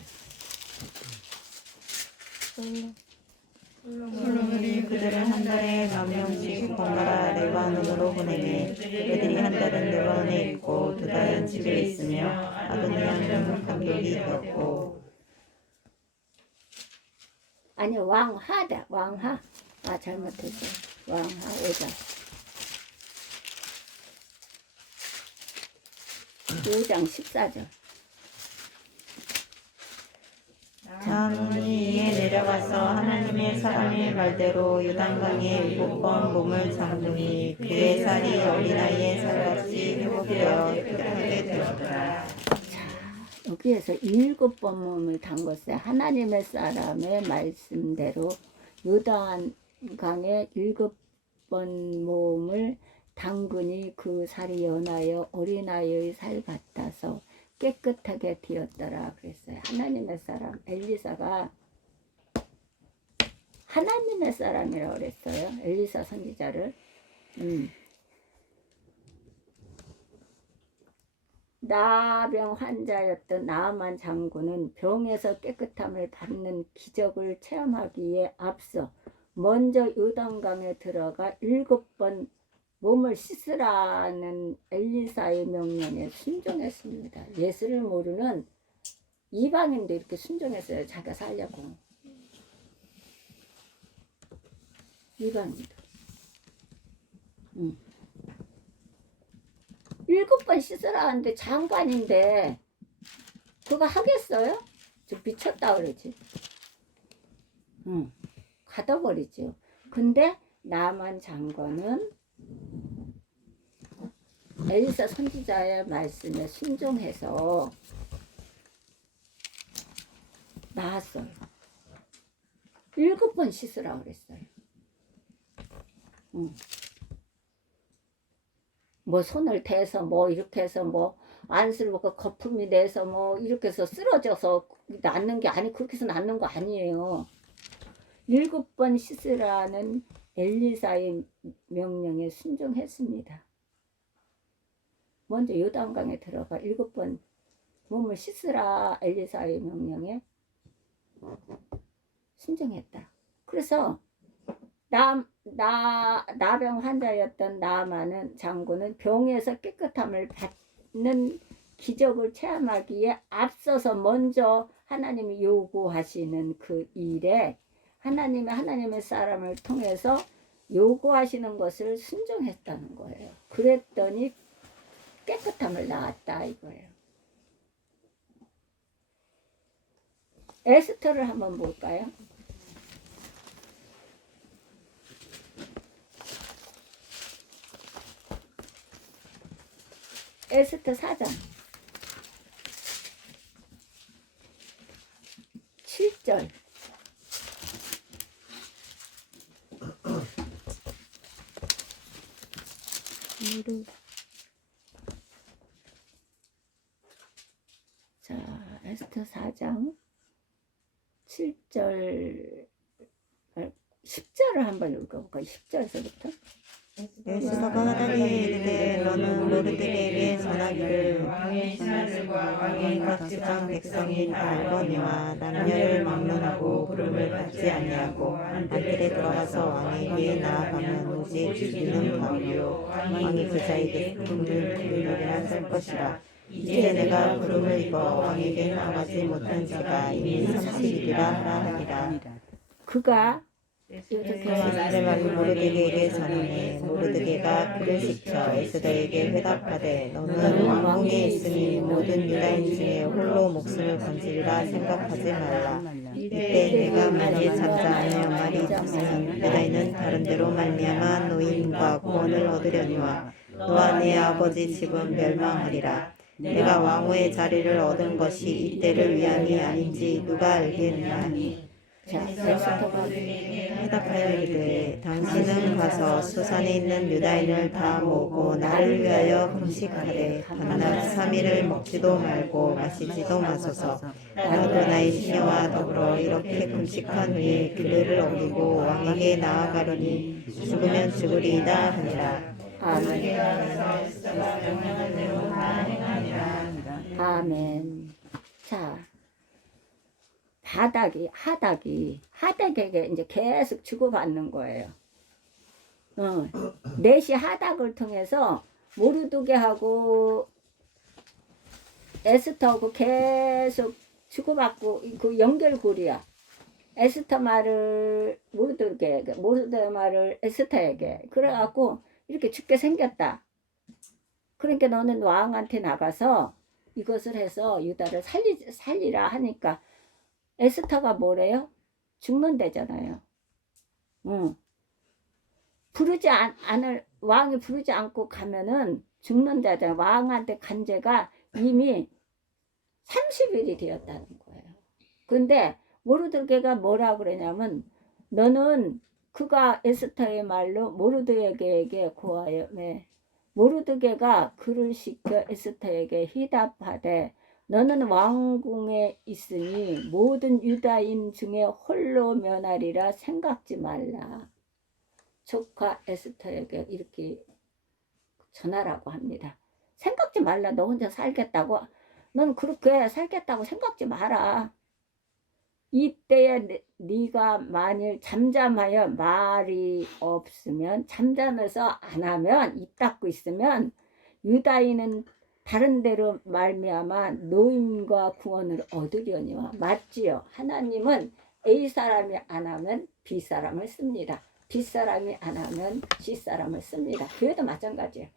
솔로몬이 그들을 한 달에 몇 명씩 번갈아 레바논으로 보내매 그들이 한 달은 레바논에 있고 두 달은 집에 있으며 아도니아는 감격이 되었고 아니 왕하다 왕하 잘못했어요. 왕하 5장 5장 14절 장군이 이에 내려가서 하나님의 사람의 말대로 요단강에 7번 몸을 잠그니 그의 살이 어린아이의 살같이 회복되어 깨끗하게 되었더라. 여기에서 7번 몸을 담궜어요. 하나님의 사람의 말씀대로 요단강에 7번 몸을 담그니 그 살이 연하여 어린아이의 살 같아서 깨끗하게 되었더라 그랬어요. 하나님의 사람 엘리사가 하나님의 사람이라고 그랬어요. 엘리사 선지자를 나병 환자였던 나아만 장군은 병에서 깨끗함을 받는 기적을 체험하기에 앞서 먼저 요단강에 들어가 7번 몸을 씻으라는 엘리사의 명령에 순종했습니다. 예수를 모르는 이방인도 이렇게 순종했어요. 자기가 살려고. 이방인도. 7번 씻으라는데 장관인데 그거 하겠어요? 저 미쳤다 그러지. 가둬버리죠. 근데 나만 장관은 엘리사 선지자의 말씀에 순종해서 나았어요. 7번 씻으라고 그랬어요. 뭐 손을 대서 뭐 이렇게 해서 뭐 안수를 먹고 거품이 내서 뭐 이렇게 해서 쓰러져서 낫는 게 아니 그렇게 해서 낫는 거 아니에요. 7번 씻으라는 엘리사의 명령에 순종했습니다. 먼저 요단강에 들어가 7번 몸을 씻으라 엘리사의 명령에 순종했다. 그래서 나병 환자였던 나아만은 장군은 병에서 깨끗함을 받는 기적을 체험하기에 앞서서 먼저 하나님이 요구하시는 그 일에 하나님의 사람을 통해서 요구하시는 것을 순종했다는 거예요. 그랬더니 깨끗함을 낳았다 이거예요. 에스터를 한번 볼까요? 에스터 4장 7절. 자, 에스터 4장 7절 10절을 한번 읽어볼까요? 10절에서부터. 에스더가 하다게 이르되 너는 모르드게에게 전하기를 왕의 신하들과 왕의 각 지방 백성이 다 알거니와 남녀를 막론하고 부름을 받지 아니하고 안뜰에 들어가서 왕에게 나아가면 오직 죽이는 바위요 왕이 그자에게 금을 들으리라 쌀 것이라. 이제 내가 부름을 입어 왕에게 나가지 못한 지가 이미 30일이라 하니라. 그가 이스라엘 왕이 모르드게에게 전하니 모르드게가 그를 시켜 에스더에게 회답하되 너는 왕궁에 있으니 모든 유다인 중에 홀로 목숨을 건지리라 생각하지 말라. 이때 내가 만일 잠잠하여 말이 있으면 유다인은 다른 데로 말미암아 노임과 구원을 얻으려니와 너와 내 아버지 집은 멸망하리라. 내가 왕후의 자리를 얻은 것이 이때를 위함이 아닌지 누가 알겠느냐. 자, 에스터가 해답하여 이르되 당신은 가서 수산에 있는 유다인을 다 모으고 나를 위하여 금식하되 밤낮 3일을 먹지도 말고 마시지도 마소서. 나도 나의 시녀와 더불어 이렇게 금식한 후에 규례를 어기고 왕에게 나아가려니 죽으면 죽으리이다 하니라. 아멘. 아멘. 자, 하닥에게 이제 계속 주고받는 거예요. 넷이 하닥을 통해서 모르드게하고 에스터하고 계속 주고받고 그 연결고리야. 에스터 말을 모르드게에게, 모르드게 말을 에스터에게. 그래갖고 이렇게 죽게 생겼다. 그러니까 너는 왕한테 나가서 이것을 해서 유다를 살리라 하니까 에스터가 뭐래요? 죽는다잖아요. 왕이 부르지 않고 가면은 죽는다잖아요. 왕한테 간 지가 이미 30일이 되었다는 거예요. 근데 모르드게가 뭐라 그러냐면 너는 그가 에스터의 말로 모르드게에게 고하여 모르드게가 그를 시켜 에스터에게 희답하되 너는 왕궁에 있으니 모든 유다인 중에 홀로 면하리라 생각지 말라. 조카 에스터에게 이렇게 전하라고 합니다. 생각지 말라. 너 혼자 살겠다고. 넌 그렇게 살겠다고 생각지 마라. 이때에 네가 만일 잠잠하여 말이 없으면, 잠잠해서 안 하면, 입 닫고 있으면 유다인은 다른 데로 말미암아 노임과 구원을 얻으려니와. 맞지요? 하나님은 A 사람이 안 하면 B 사람을 씁니다. B 사람이 안 하면 C 사람을 씁니다. 교회도 마찬가지예요.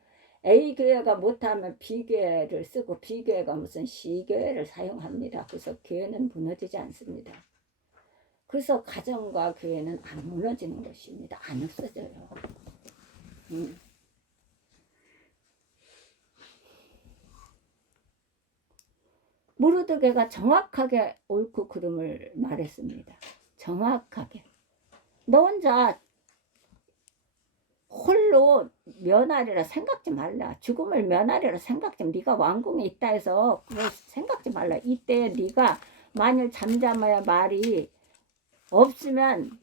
A 교회가 못하면 B 교회를 쓰고 B 교회가 무슨 C 교회를 사용합니다. 그래서 교회는 무너지지 않습니다. 그래서 가정과 교회는 안 무너지는 것입니다. 안 없어져요. 모르드게가 정확하게 옳고 그름을 말했습니다. 정확하게. 너 혼자 홀로 면하리라 생각지 말라. 죽음을 면하리라 생각지 말라. 네가 왕궁에 있다 해서 그걸 생각지 말라. 이때 네가 만일 잠잠하여 말이 없으면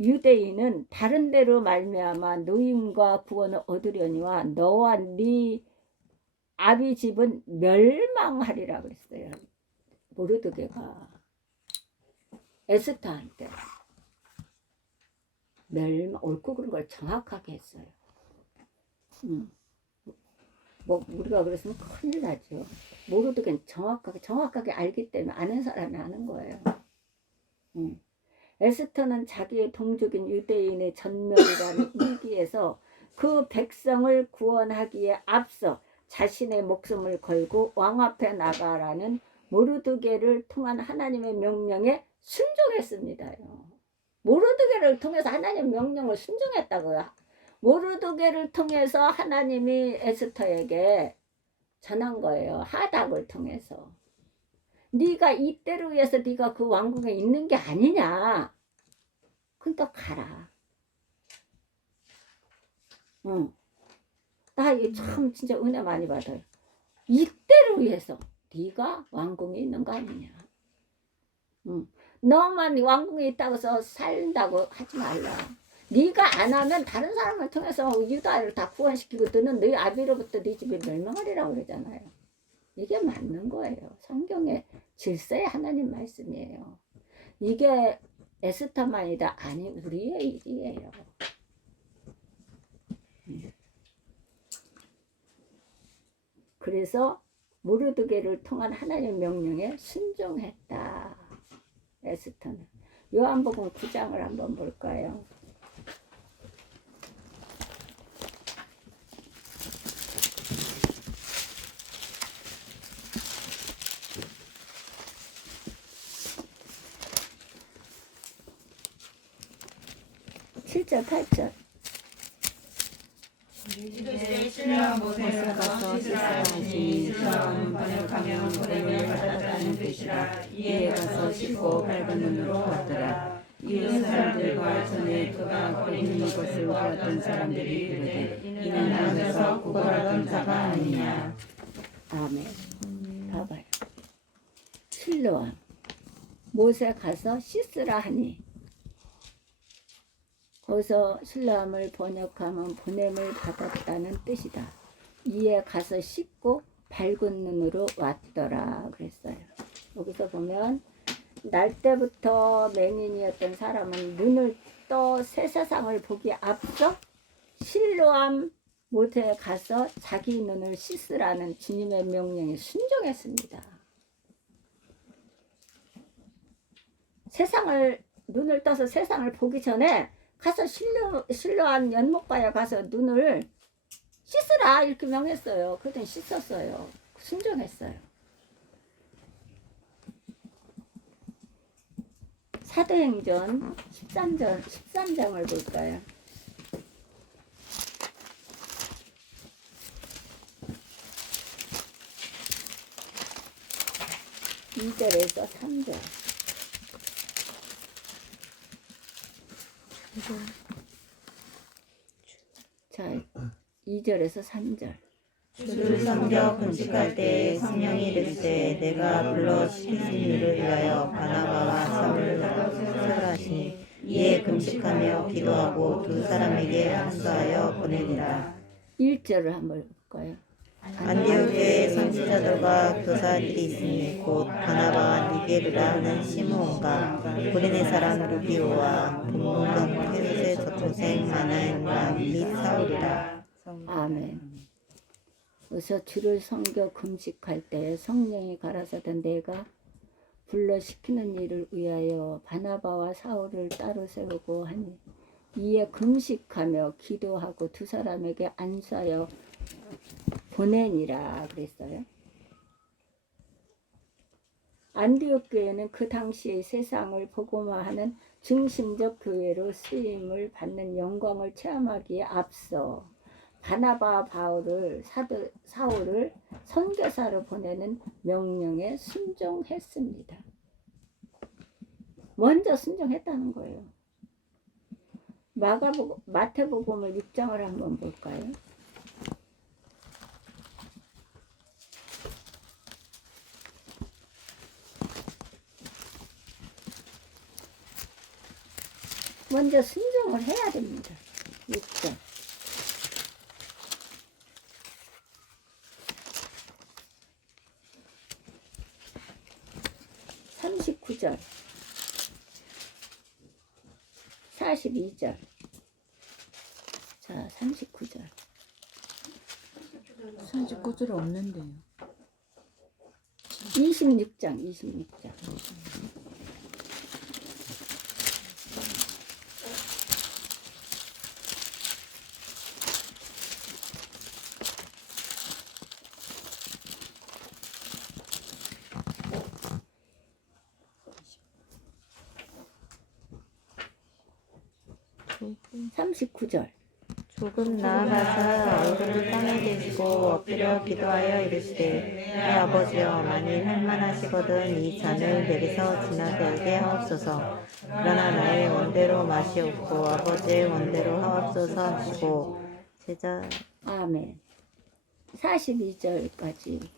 유대인은 다른 데로 말미암아 노임과 구원을 얻으려니와 너와 네 아비 집은 멸망하리라 그랬어요. 모르드게가 에스터한테 옳고 그른 걸 정확하게 했어요. 뭐 우리가 그랬으면 큰일 나죠. 모르드게는 정확하게 알기 때문에 아는 사람이 아는 거예요. 에스터는 자기의 동족인 유대인의 전멸이라는 위기에서 그 백성을 구원하기에 앞서 자신의 목숨을 걸고 왕 앞에 나가라는 모르드게를 통한 하나님의 명령에 순종했습니다요. 모르드게를 통해서 하나님의 명령을 순종했다고요. 모르드게를 통해서 하나님이 에스터에게 전한 거예요. 하닥을 통해서. 네가 이때를 위해서 네가 그 왕궁에 있는 게 아니냐. 그러니까 가라. 응. 나 이게 참 진짜 은혜 많이 받아요. 이때를 위해서 네가 왕궁에 있는 거 아니냐. 응. 너만 왕궁에 있다고 해서 살린다고 하지 말라. 네가 안 하면 다른 사람을 통해서 유다를 다 구원시키고 너는 너희 아비로부터 네 집에 멸망하리라고 그러잖아요. 이게 맞는 거예요. 성경의 질서의 하나님 말씀이에요. 이게 에스터만이다. 아니 우리의 일이에요. 그래서 모르드게를 통한 하나님의 명령에 순종했다. 에스터는. 요한복음 9장을 한번 볼까요? (7절) (8절) 이제 신령한 모세를 가서 씻으라 하시니 신령함은 번역하면 보냄을 받았다는 뜻이라. 이에 가서 씻고 밝은 눈으로 왔더라. 이웃 사람들과 전에 그가 거리 있는 것을 보았던 사람들이 이르되 이는 하늘에서 구걸하던 자가 아니냐. 아멘. 봐봐요. 실로암 모세 가서 씻으라 하니 거기서 실로암을 번역하면 보냄을 받았다는 뜻이다. 이에 가서 씻고 밝은 눈으로 왔더라 그랬어요. 여기서 보면 날 때부터 맹인이었던 사람은 눈을 떠 새 세상을 보기 앞서 실로암 못에 가서 자기 눈을 씻으라는 주님의 명령에 순종했습니다. 눈을 떠서 세상을 보기 전에 가서 실로암 연못가에 가서 눈을 씻으라 이렇게 명했어요. 그랬더니 씻었어요. 순종했어요. 사도행전 13장을 볼까요? 2절에서 3절. 자, 2절에서 3절. 주를 섬겨 금식할 때에 성령이 이르시되 내가 불러 시키신 일을 위하여 바나바와 사울을 세우라 하시니 이에 금식하며 기도하고 두 사람에게 안수하여 보내니라. 1절을 한번 볼까요? 안디옥에 선지자들과 교사들이 있으니 곧 바나바와 니게르라 하는 시므온과 구레네 사람 루비오와 분봉동 헤롯의 조동생 마나엔과 및 사울이라. 아멘. 그래서 주를 섬겨 금식할 때 성령이 가라사대 내가 불러 시키는 일을 위하여 바나바와 사울을 따로 세우고 하니 이에 금식하며 기도하고 두 사람에게 안수하여 보내니라 그랬어요. 안디옥 교회는 그 당시의 세상을 복음화하는 중심적 교회로 쓰임을 받는 영광을 체험하기에 앞서 바나바와 사울을 선교사로 보내는 명령에 순종했습니다. 먼저 순종했다는 거예요. 마태복음을 6장을 한번 볼까요? 먼저 순종을 해야 됩니다. 6장. 39절 42절. 자, 39절 39절 없는데요. 26장 39절. 조금 나아가사 얼굴을 땅에 대시고 엎드려 기도하여 이르시되 내 아버지여 만일 할만하시거든 이 잔을 내게서 지나가게 하옵소서. 그러나 나의 원대로 마시옵고 아버지의 원대로 하옵소서 하시고 제자 아멘. 42절까지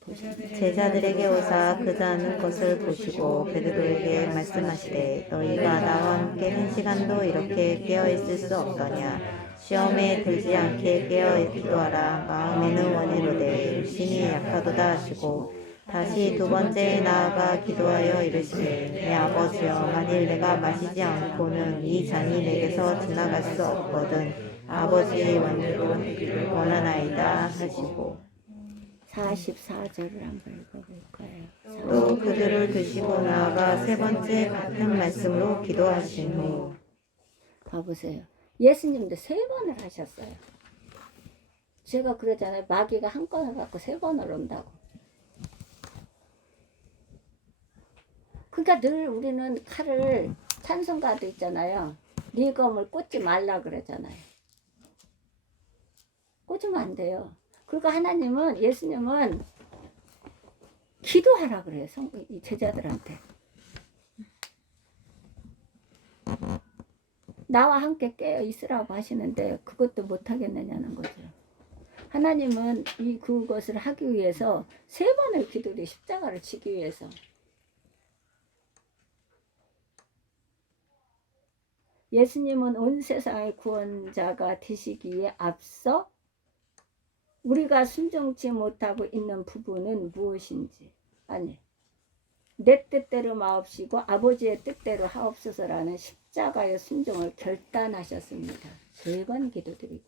보셨나요? 제자들에게 오사 그 잔을 것을 보시고 베드로에게 말씀하시되 너희가 나와 함께 한 시간도 이렇게 깨어 있을 수 없더냐. 시험에 들지 않게 깨어 기도하라. 마음에는 원이로되 육신이 약하도다 하시고 다시 두 번째 나아가 기도하여 이르시되 내 아버지여 만일 내가 마시지 않고는 이 잔이 내게서 지나갈 수 없거든 아버지의 원대로 되기를 원하나이다 하시고 44절을 한번 읽어볼까요? 또 그들을 드시고 나아가 세 번째 같은 말씀으로 기도하신 후 봐보세요. 예수님도 3번을 하셨어요. 제가 그러잖아요. 마귀가 한 건을 갖고 3번을 온다고. 그러니까 늘 우리는 칼을 찬송가도 있잖아요. 네 검을 꽂지 말라 그러잖아요. 꽂으면 안 돼요. 그리고 하나님은 예수님은 기도하라 그래요. 이 제자들한테. 나와 함께 깨어 있으라고 하시는데 그것도 못 하겠느냐는 거죠. 하나님은 그것을 하기 위해서 3번을 기도를 십자가를 지기 위해서. 예수님은 온 세상의 구원자가 되시기에 앞서 우리가 순종치 못하고 있는 부분은 무엇인지 아니 내 뜻대로 마옵시고 아버지의 뜻대로 하옵소서라는 십자가의 순종을 결단하셨습니다. 3번 기도드리고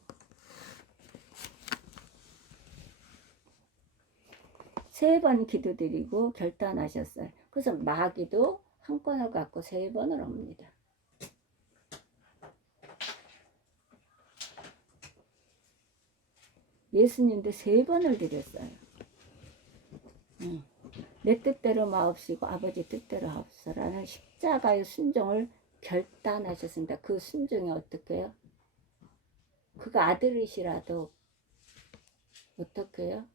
3번 기도드리고 결단하셨어요. 그래서 마귀도 한 건을 갖고 3번을 옵니다. 예수님도 3번을 드렸어요. 내 뜻대로 마옵시고 아버지 뜻대로 하옵소서라는 십자가의 순종을 결단하셨습니다. 그 순종이 어떻게 해요? 그가 아들이시라도 어떻게 해요?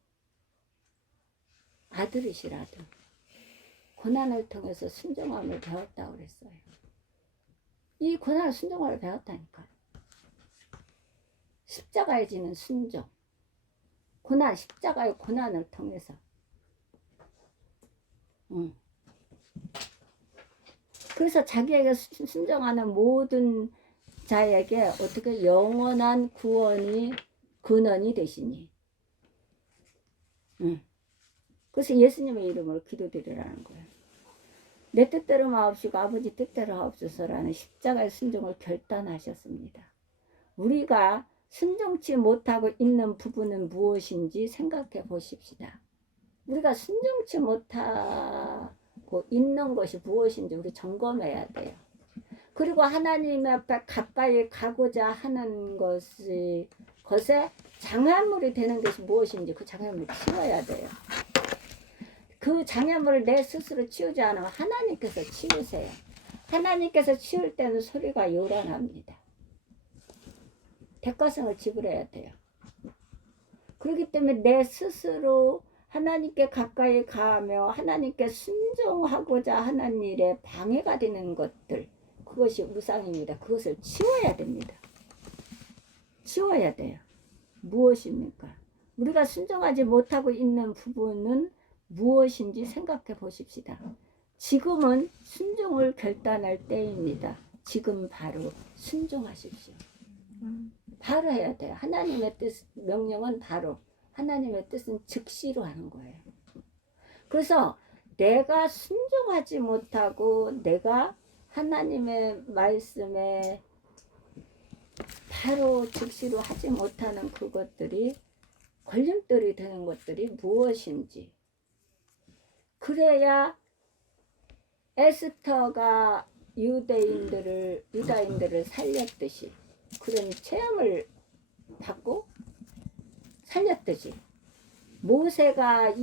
아들이시라도 고난을 통해서 순종함을 배웠다고 그랬어요. 이 고난을 순종함을 배웠다니까. 십자가에 지는 순종. 고난, 십자가의 고난을 통해서. 그래서 자기에게 순종하는 모든 자에게 어떻게 영원한 구원이 근원이 되시니. 그래서 예수님의 이름으로 기도드리라는 거예요. 내 뜻대로 마옵시고 아버지 뜻대로 하옵소서라는 십자가의 순종을 결단하셨습니다. 우리가 순종치 못하고 있는 부분은 무엇인지 생각해 보십시다. 우리가 순종치 못하고 있는 것이 무엇인지 우리 점검해야 돼요. 그리고 하나님 앞에 가까이 가고자 하는 것에 장애물이 되는 것이 무엇인지 그 장애물을 치워야 돼요. 그 장애물을 내 스스로 치우지 않으면 하나님께서 치우세요. 하나님께서 치울 때는 소리가 요란합니다. 대가성을 지불해야 돼요. 그렇기 때문에 내 스스로 하나님께 가까이 가며 하나님께 순종하고자 하는 일에 방해가 되는 것들, 그것이 우상입니다. 그것을 치워야 됩니다. 치워야 돼요. 무엇입니까? 우리가 순종하지 못하고 있는 부분은 무엇인지 생각해 보십시다. 지금은 순종을 결단할 때입니다. 지금 바로 순종하십시오. 바로 해야 돼요. 하나님의 뜻, 명령은 바로, 하나님의 뜻은 즉시로 하는 거예요. 그래서 내가 순종하지 못하고 내가 하나님의 말씀에 바로 즉시로 하지 못하는 그것들이 걸림돌이 되는 것들이 무엇인지, 그래야 에스터가 유다인들을 살렸듯이 그런 체험을 받고 살렸듯이 모세가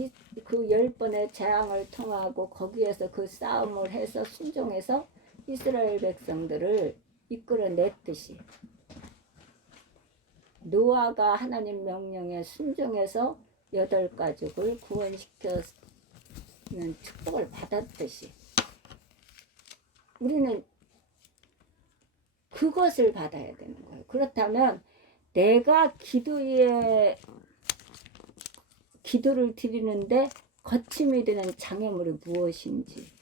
그 10번의 재앙을 통하고 거기에서 그 싸움을 해서 순종해서 이스라엘 백성들을 이끌어냈듯이 노아가 하나님 명령에 순종해서 8가족을 구원시켜는 축복을 받았듯이 우리는 그것을 받아야 되는 거예요. 그렇다면 내가 기도를 드리는데 거침이 되는 장애물이 무엇인지,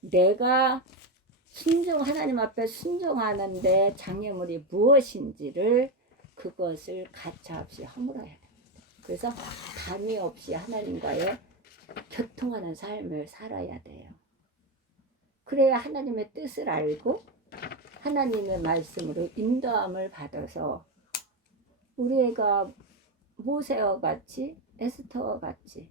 내가 하나님 앞에 순종하는데 장애물이 무엇인지를 그것을 가차없이 허물어야 됩니다. 그래서 담이 없이 하나님과의 교통하는 삶을 살아야 돼요. 그래야 하나님의 뜻을 알고 하나님의 말씀으로 인도함을 받아서 우리 애가 모세와 같이 에스더와 같이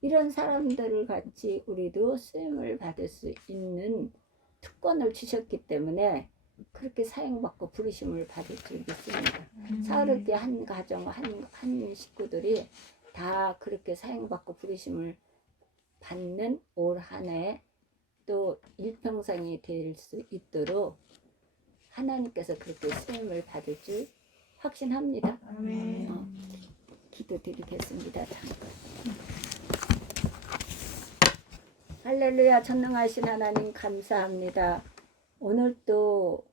이런 사람들을 같이 우리도 쓰임을 받을 수 있는 특권을 주셨기 때문에 그렇게 사용받고 부르심을 받을 줄 믿습니다. 사흘째 한 가정 한 식구들이 다 그렇게 사용받고 부르심을 받는 올 한 해 또 일평생이 될 수 있도록 하나님께서 그렇게 쓰임을 받을 줄 확신합니다. 기도드리겠습니다. 잠깐. 할렐루야. 전능하신 하나님 감사합니다. 오늘 또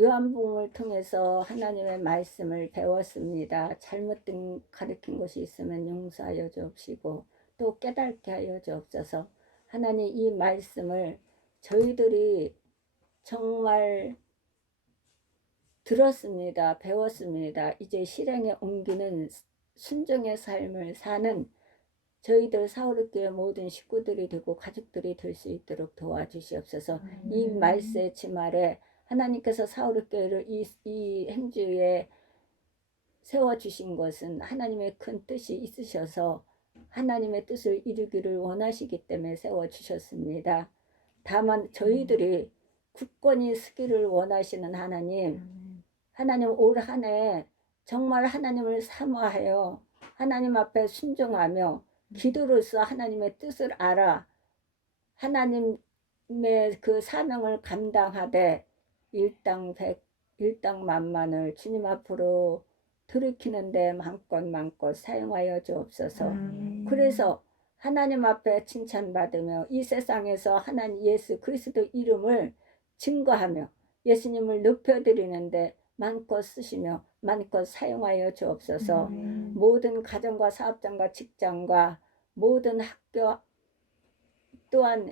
요한복음을 통해서 하나님의 말씀을 배웠습니다. 잘못된 가르친 것이 있으면 용서하여 주옵시고 또 깨닫게 하여 주옵소서. 하나님 이 말씀을 저희들이 정말 들었습니다. 배웠습니다. 이제 실행에 옮기는 순종의 삶을 사는 저희들 사우르교회 모든 식구들이 되고 가족들이 될 수 있도록 도와주시옵소서. 이 말세 치말에 하나님께서 사우르교회를 이 행주에 세워주신 것은 하나님의 큰 뜻이 있으셔서 하나님의 뜻을 이루기를 원하시기 때문에 세워주셨습니다. 다만 저희들이 굳건히 서기를 원하시는 하나님 올 한 해 정말 하나님을 사모하여 하나님 앞에 순종하며 기도로서 하나님의 뜻을 알아 하나님의 그 사명을 감당하되 일당 백 일당 만만을 주님 앞으로 돌이키는데 마음껏 사용하여 주옵소서. 그래서 하나님 앞에 칭찬받으며 이 세상에서 하나님 예수 그리스도 이름을 증거하며 예수님을 높여드리는데 마음껏 쓰시며 마음껏 사용하여 주옵소서. 모든 가정과 사업장과 직장과 모든 학교 또한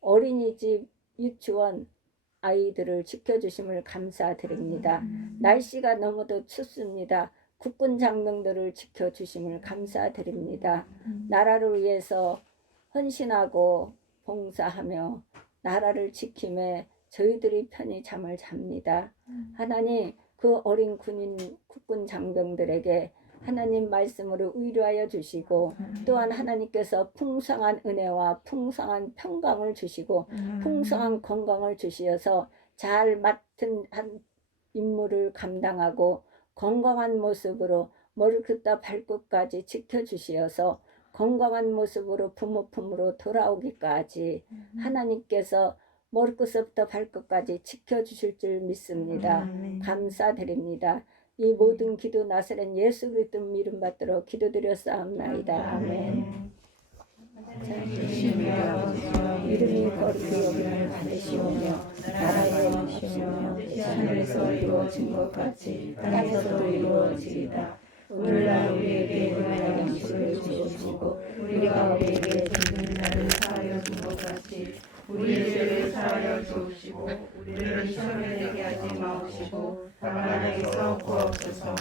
어린이집 유치원 아이들을 지켜주심을 감사드립니다. 날씨가 너무도 춥습니다. 국군 장병들을 지켜주심을 감사드립니다. 나라를 위해서 헌신하고 봉사하며 나라를 지킴에 저희들이 편히 잠을 잡니다. 하나님 그 어린 국군 장병들에게 하나님 말씀으로 위로하여 주시고 또한 하나님께서 풍성한 은혜와 풍성한 평강을 주시고 풍성한 건강을 주시어서 잘 맡은 한 임무를 감당하고 건강한 모습으로 머리부터 발끝까지 지켜주시어서 건강한 모습으로 부모 품으로 돌아오기까지 하나님께서 머리끝부터 발끝까지 지켜주실 줄 믿습니다. 감사드립니다. 이 모든 기도 나사렛 예수 그리스도 이름 받들어 기도드렸사옵나이다. 아멘. 이름이 거룩히 여김을 받으시오며 나라의 영이시오며 하늘에서 이루어진 것 같이 땅에서도 이루어지리다. 오늘날 우리에게 일용할 양식을 주옵시고 우리가 우리에게 짓는 자를 사하여 준 것 같이 우리의 죄를 사하여 주옵시고 우리를 시험에 들게 하지 마옵시고 다만 악에서 구하옵소서.